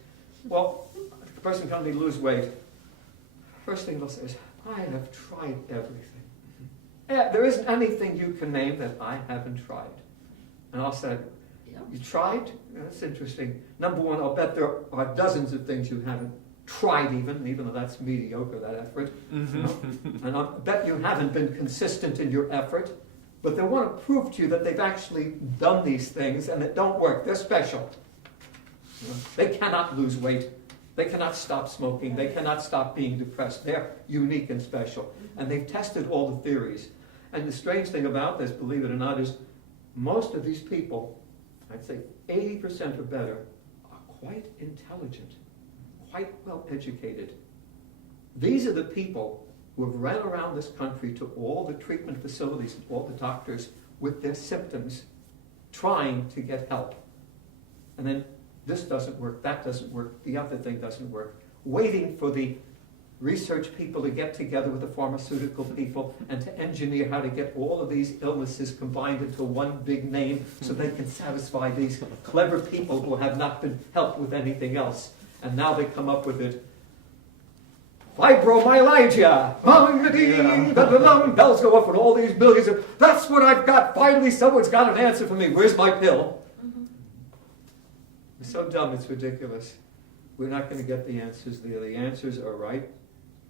Well, the person comes to me to lose weight. First thing they'll say is, I have tried everything. Yeah, there isn't anything you can name that I haven't tried. And I'll say, you tried? That's interesting. Number one, I'll bet there are dozens of things you haven't tried even though that's mediocre, that effort. And I'll bet you haven't been consistent in your effort. But they want to prove to you that they've actually done these things and it don't work. They're special. They cannot lose weight. They cannot stop smoking. They cannot stop being depressed. They're unique and special. And they've tested all the theories. And the strange thing about this, believe it or not, is most of these people, I'd say 80% or better, are quite intelligent, quite well educated. These are the people who have ran around this country to all the treatment facilities and all the doctors with their symptoms, trying to get help. And then this doesn't work, that doesn't work, the other thing doesn't work. Waiting for the research people to get together with the pharmaceutical people and to engineer how to get all of these illnesses combined into one big name so they can satisfy these clever people who have not been helped with anything else. And now they come up with it. Fibromyalgia. Bells go off with all these millions of, that's what I've got. Finally, someone's got an answer for me. Where's my pill? It's so dumb, it's ridiculous. We're not going to get the answers there. The answers are right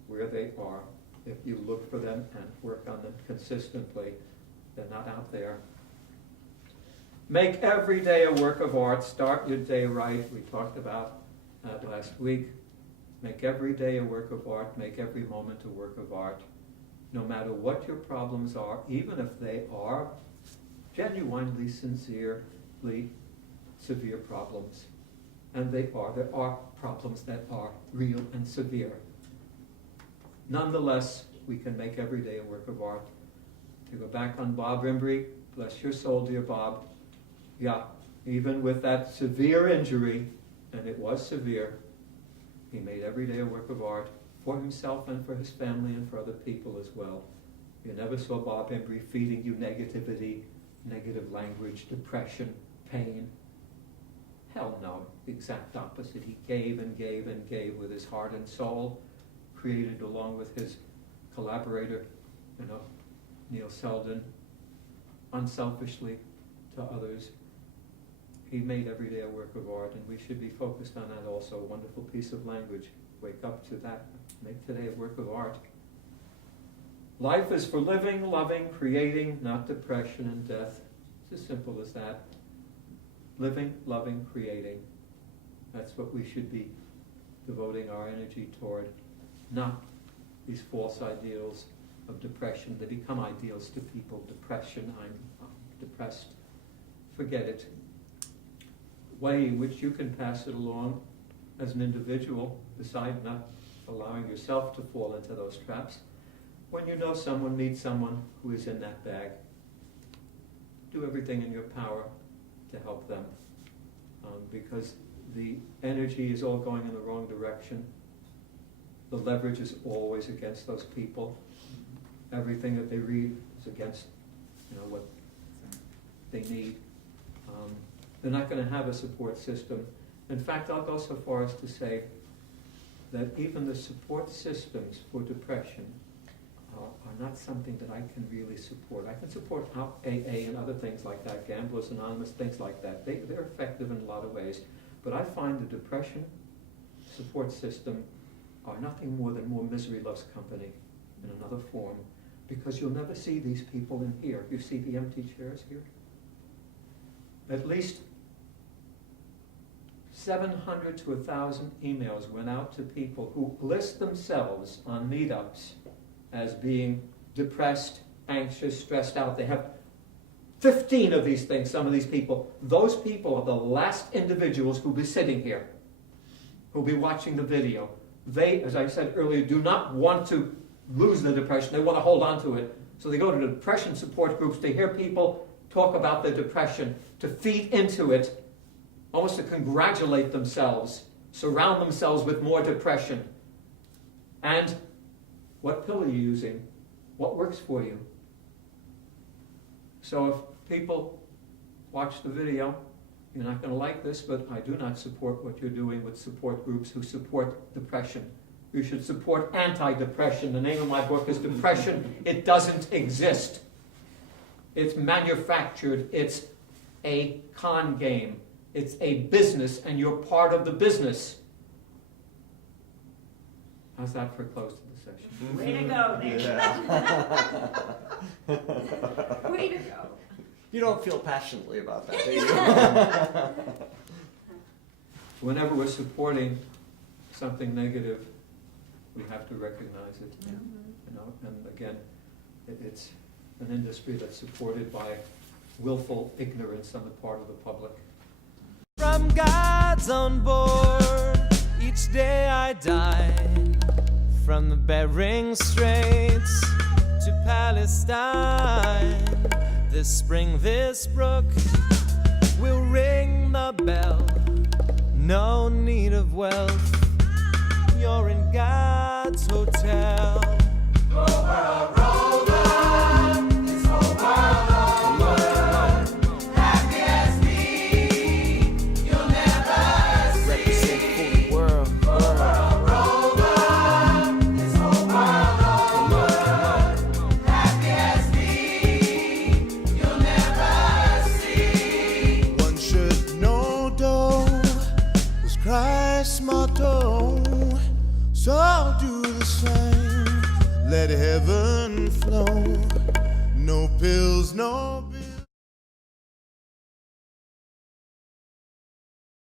where they are. If you look for them and work on them consistently, they're not out there. Make every day a work of art. Start your day right. We talked about that last week. Make every day a work of art. Make every moment a work of art. No matter what your problems are, even if they are genuinely, sincerely severe problems. And there are problems that are real and severe. Nonetheless, we can make every day a work of art. To go back on Bob Embry, bless your soul, dear Bob. Yeah, even with that severe injury, and it was severe, he made every day a work of art for himself and for his family and for other people as well. You never saw Bob Embry feeding you negativity, negative language, depression, pain. Hell no, the exact opposite. He gave and gave and gave with his heart and soul, created along with his collaborator, Neil Selden, unselfishly to others. He made every day a work of art, and we should be focused on that also. A wonderful piece of language. Wake up to that. Make today a work of art. Life is for living, loving, creating, not depression and death. It's as simple as that. Living, loving, creating. That's what we should be devoting our energy toward. Not these false ideals of depression. They become ideals to people. Depression, I'm depressed. Forget it. Way in which you can pass it along as an individual, beside not allowing yourself to fall into those traps. When you know someone, meet someone who is in that bag, do everything in your power to help them, because the energy is all going in the wrong direction. The leverage is always against those people. everything that they read is against, what they need. They're not going to have a support system. In fact, I'll go so far as to say that even the support systems for depression are not something that I can really support. I can support AA and other things like that, Gamblers Anonymous, things like that. They're effective in a lot of ways. But I find the depression support system are nothing more than more misery loves company in another form, because you'll never see these people in here. You see the empty chairs here? At least 700 to 1,000 emails went out to people who list themselves on meetups as being depressed, anxious, stressed out. They have 15 of these things, some of these people. Those people are the last individuals who'll be sitting here, who'll be watching the video. They, as I said earlier, do not want to lose the depression. They want to hold on to it. So they go to the depression support groups to hear people talk about their depression, to feed into it, almost to congratulate themselves, surround themselves with more depression. And what pill are you using? What works for you? So if people watch the video, you're not going to like this, but I do not support what you're doing with support groups who support depression. You should support anti-depression. The name of my book is Depression. It doesn't exist. It's manufactured. It's a con game. It's a business, and you're part of the business. How's that for close to the session? Way to go, Nick. Way to go. You don't feel passionately about that, do you? Whenever we're supporting something negative, we have to recognize it. And again, it's an industry that's supported by willful ignorance on the part of the public. From God's on board, each day I die. From the Bering Straits to Palestine, this spring, this brook will ring the bell. No need of wealth, you're in God's hotel. Rover, rover, this whole world over. Happy as me, you'll never see. Represent for the world. Rover, rover, this whole world over. Happy as me, you'll never see. One should know though was Christ's motto, so do the same. Let heaven flow. No pills, no